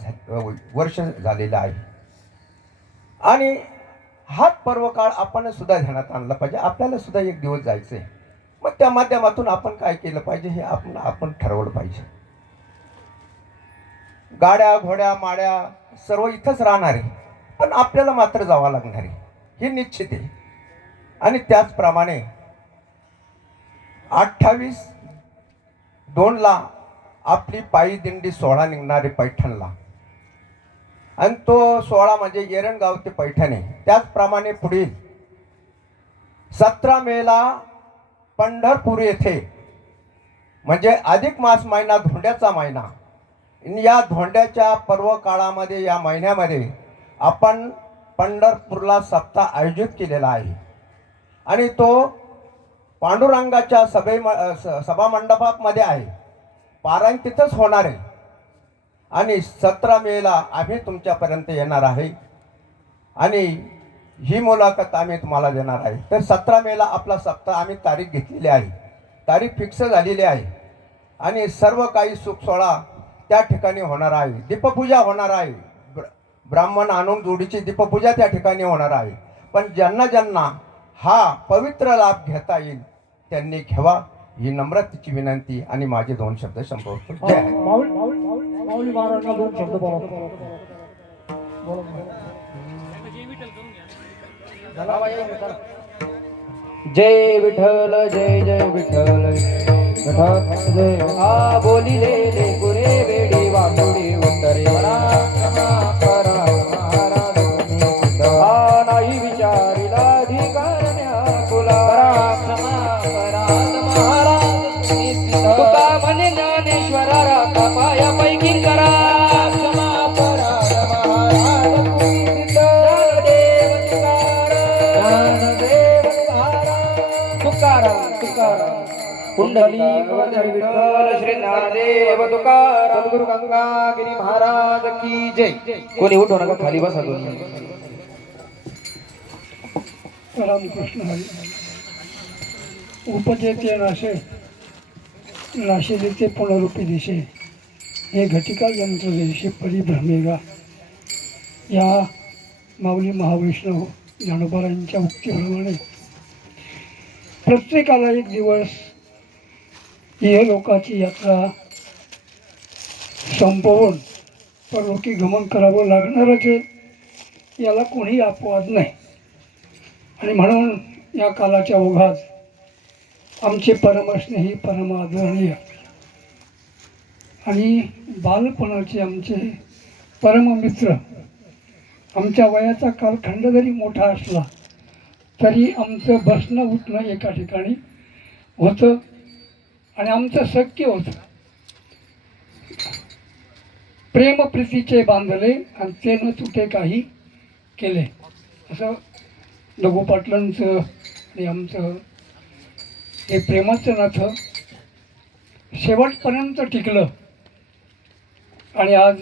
वर्ष झालेलं आहे. आणि हाच पर्व काळ आपण सुद्धा ध्यानात आणला पाहिजे. आपल्याला सुद्धा एक दिवस जायचं आहे. मग त्या माध्यमातून आपण काय केलं पाहिजे हे आपण ठरवलं पाहिजे. गाड्या घोड्या माड्या सर्व इथंच राहणार आहे, पण आपल्याला मात्र जावं लागणार आहे हे निश्चित आहे. आणि त्याचप्रमाणे 28/2 आपली पायी दिंडी सोहळा निघणारे पैठणला, आणि तो सोहळा म्हणजे एरणगाव ते पैठणे. त्याचप्रमाणे पुढील 17 मेला पंढरपूर येथे म्हणजे अधिक मास महिना, धोंड्याचा महिना. या धोंड्याच्या पर्व काळामध्ये या महिन्यामध्ये आपण पंढरपूरला सप्ताह आयोजित केलेला आहे. आणि तो पांडुरंगाच्या सभा मंडपामध्ये आहे. पारायण तिथंच होणार आहे. आणि 17 मेला आम्ही तुमच्यापर्यंत येणार आहे आणि ही मुलाखत आम्ही तुम्हाला देणार आहे. तर 17 मेला आपला सप्ताह आम्ही तारीख घेतलेली आहे. तारीख फिक्स झालेली आहे. आणि सर्व काही सुख सोहळा त्या ठिकाणी होणार आहे. दीपपूजा होणार आहे. ब्राह्मण आणून जोडीची दीपपूजा त्या ठिकाणी होणार आहे. पण ज्यांना ज्यांना हा पवित्र लाभ घेता येईल त्यांनी घ्यावा ही नम्रतेची विनंती. आणि माझे 2 शब्द संपवतो. जय हिंद. माऊली महाराजांना 2 शब्द बोला. जय विठ्ठल जय जय विठ्ठल विठ्ठल जय. आ बोलिले गुरे वेडी वाटोडी उत्तरे परा महाराज हा नाही विचारिला अधिकारण्या कुला तुका म्हणे ज्ञानेश्वरा राखा पाया पैकी करा कुंडली विठ्ठल श्री ज्ञानदेव तुकाराम सद्गुरु गंगागिरी महाराज की जय. कोणी उठो नका, खाली बसा तुम्ही. रामकृष्ण हरी. उपजेते नाशे नाशे देते पुनरुपी दिशे, हे घटिका यंत्र दिशे परिभ्रमेगा. या माऊली महावैष्णव ज्ञानोबारांच्या उक्तीप्रमाणे प्रत्येकाला एक दिवस हे लोकाची यात्रा संपवून परलोकी गमन करावं लागणारच आहे. याला कोणी अपवाद नाही. आणि म्हणून या कालाच्या ओघात आमचे परमस्नेही परम आदरणीय आणि बालपणाचे आमचे परममित्र, आमच्या वयाचा कालखंड जरी मोठा असला तरी आमचं बसणं उठणं एका ठिकाणी होतं आणि आमचं शक्य होतं. प्रेमप्रीतीचे बांधले आणि ते न तुटे काही केले, असं लघु पाटलांचं आणि आमचं हे प्रेमाचं नातं शेवटपर्यंत टिकलं. आणि आज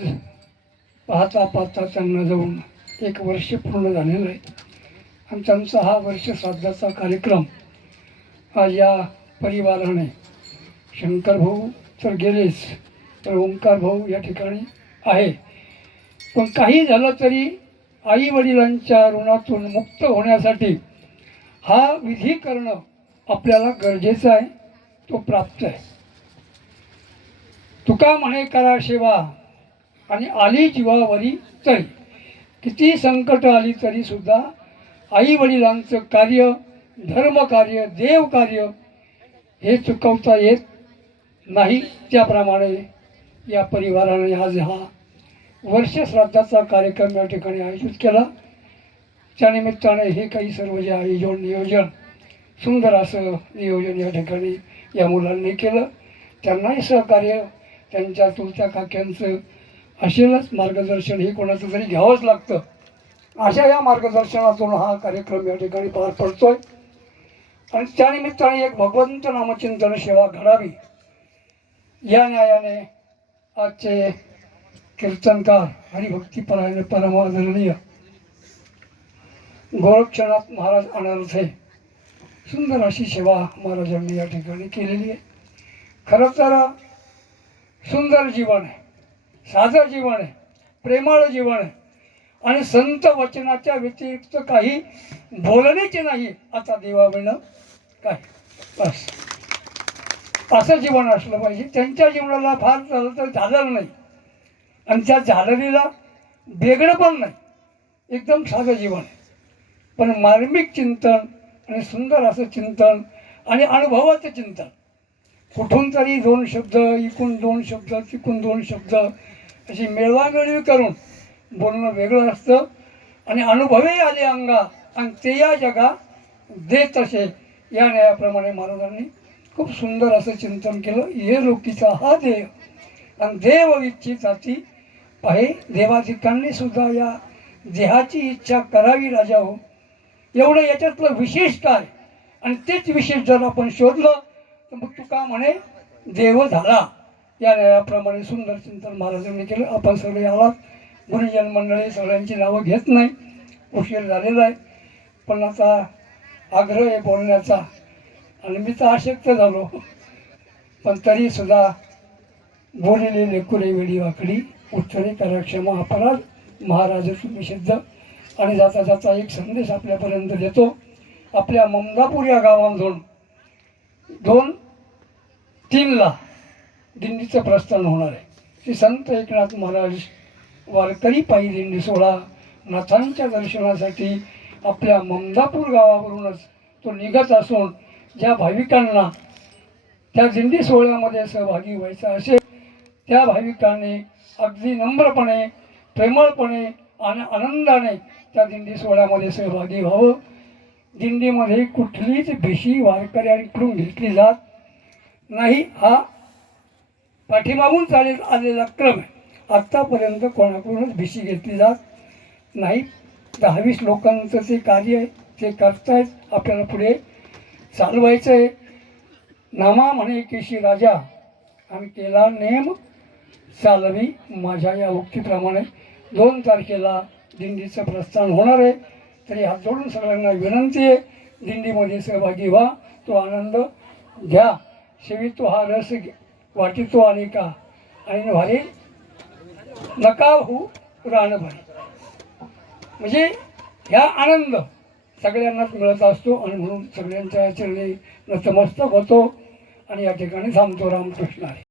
पाहता पाहता त्यांना जाऊन 1 वर्ष पूर्ण झालेलं आहे आणि त्यांचा हा वर्ष श्राद्धाचा कार्यक्रम आज या परिवाराने, शंकर भाऊ तर गेलेच, तर ओंकार भाऊ या ठिकाणी आहे. पण काही झालं तरी आई वडिलांच्या ऋणातून मुक्त होण्यासाठी हा विधी करणं आपल्याला गरजेचं आहे, तो प्राप्त आहे. तुका म्हणे करा सेवा आणि आली जीवावरी तरी, किती संकट आली तरी सुद्धा आई वडिलांचं कार्य, धर्मकार्य, देवकार्य हे चुकवता येत नाही. त्याप्रमाणे या परिवाराने आज हा वर्ष श्राद्धाचा कार्यक्रम या ठिकाणी आयोजित केला. त्यानिमित्ताने हे काही सर्व जे नियोजन सुंदर असं नियोजन या ठिकाणी या मुलांनी केलं. त्यांनाही सहकार्य त्यांच्या चुलत्या काक्यांचं असेलच. मार्गदर्शन हे कोणाचं तरी घ्यावंच लागतं. अशा या मार्गदर्शनातून हा कार्यक्रम या ठिकाणी पार पडतोय आणि त्यानिमित्ताने एक भगवंत नामचिंतन सेवा घडावी या न्यायाने आजचे कीर्तनकार हरिभक्तीपरायण परमादरणीय गोरक्षनाथ महाराज अनर्थे सुंदर अशी सेवा महाराजांनी या ठिकाणी केलेली आहे. खरं तर सुंदर जीवन आहे, साधं जीवन आहे, प्रेमळ जीवन आहे आणि संत वचनाच्या व्यतिरिक्त काही बोलण्याचे नाही. आता देवा मिळणं काय, बस असं जीवन असलं पाहिजे. त्यांच्या जीवनाला फार झालं तर झालं नाही आणि त्या झालेलीला वेगळं पण नाही, एकदम साधं जीवन आहे. पण मार्मिक चिंतन आणि सुंदर असं चिंतन आणि अनुभवाचं चिंतन, कुठून तरी 2 शब्द, इकून 2 शब्द, तिकून 2 शब्द अशी मिळवामिळवी करून बोलणं वेगळं असतं आणि अनुभवही आले अंगा आणि ते या जगा देत असे. या न्यायाप्रमाणे महाराजांनी खूप सुंदर असं चिंतन केलं. हे लोकीचा हा देव आणि देव इच्छिताती पाहे, देवाधिकांनी सुद्धा या देहाची इच्छा करावी राजा हो. एवढं याच्यातलं विशेष काय आणि तेच विशेष जर आपण शोधलं तर मग तुका म्हणे देव झाला. या न्यायाप्रमाणे सुंदर चिंतन महाराजांनी केलं. आपण सगळे आलात, गुरुजन मंडळी, सगळ्यांची नावं घेत नाही, उशीर झालेला आहे. पण आता आग्रह आहे बोलण्याचा आणि मी तर अशक्त झालो, पण तरीसुद्धा बोललेले लेकुरे वेळी वाकडी, उत्तरे करा क्षमा अपराध, महाराज तुम्ही सिद्ध. आणि जाता जाता एक संदेश आपल्यापर्यंत देतो. आपल्या ममदापूर या गावामधून 2-3 दिंडीचं प्रस्थान होणार आहे. श्री संत एकनाथ महाराज वारकरी पायी दिंडी सोहळा नाथांच्या दर्शनासाठी आपल्या ममदापूर गावावरूनच तो निघत असून ज्या भाविकांना त्या दिंडी सोहळ्यामध्ये सहभागी व्हायचं असेल त्या भाविकांनी अगदी नम्रपणे, प्रेमळपणे आणि आनंदाने त्या दिंडी सोहळ्यामध्ये सहभागी व्हावं. दिंडीमध्ये कुठलीच भिशी वारकऱ्यांकडून घेतली जात नाही. हा पाठीमागून चालत आलेला क्रम आहे. आत्तापर्यंत कोणाकडूनच भिशी घेतली जात नाही. 10-20 लोकांचं ते कार्य आहे, ते करतायत. आपल्याला पुढे चालवायचं आहे. नामा म्हणे केशी राजा, आम्ही केला नेम चालवी माझ्या या उक्तीप्रमाणे 2 तारखेला दिंडीचं प्रस्थान होणार आहे. तरी हात जोडून सगळ्यांना विनंती आहे, दिंडीमध्ये सहभागी व्हा, तो आनंद घ्या. सेवितो हा रस वाटितो अनेका आणि भारी नका हो रान भारी. म्हणजे ह्या आनंद सगळ्यांनाच मिळत असतो आणि म्हणून सगळ्यांच्या चरणी नतमस्तक होतो आणि या ठिकाणी थांबतो. रामकृष्ण आहे.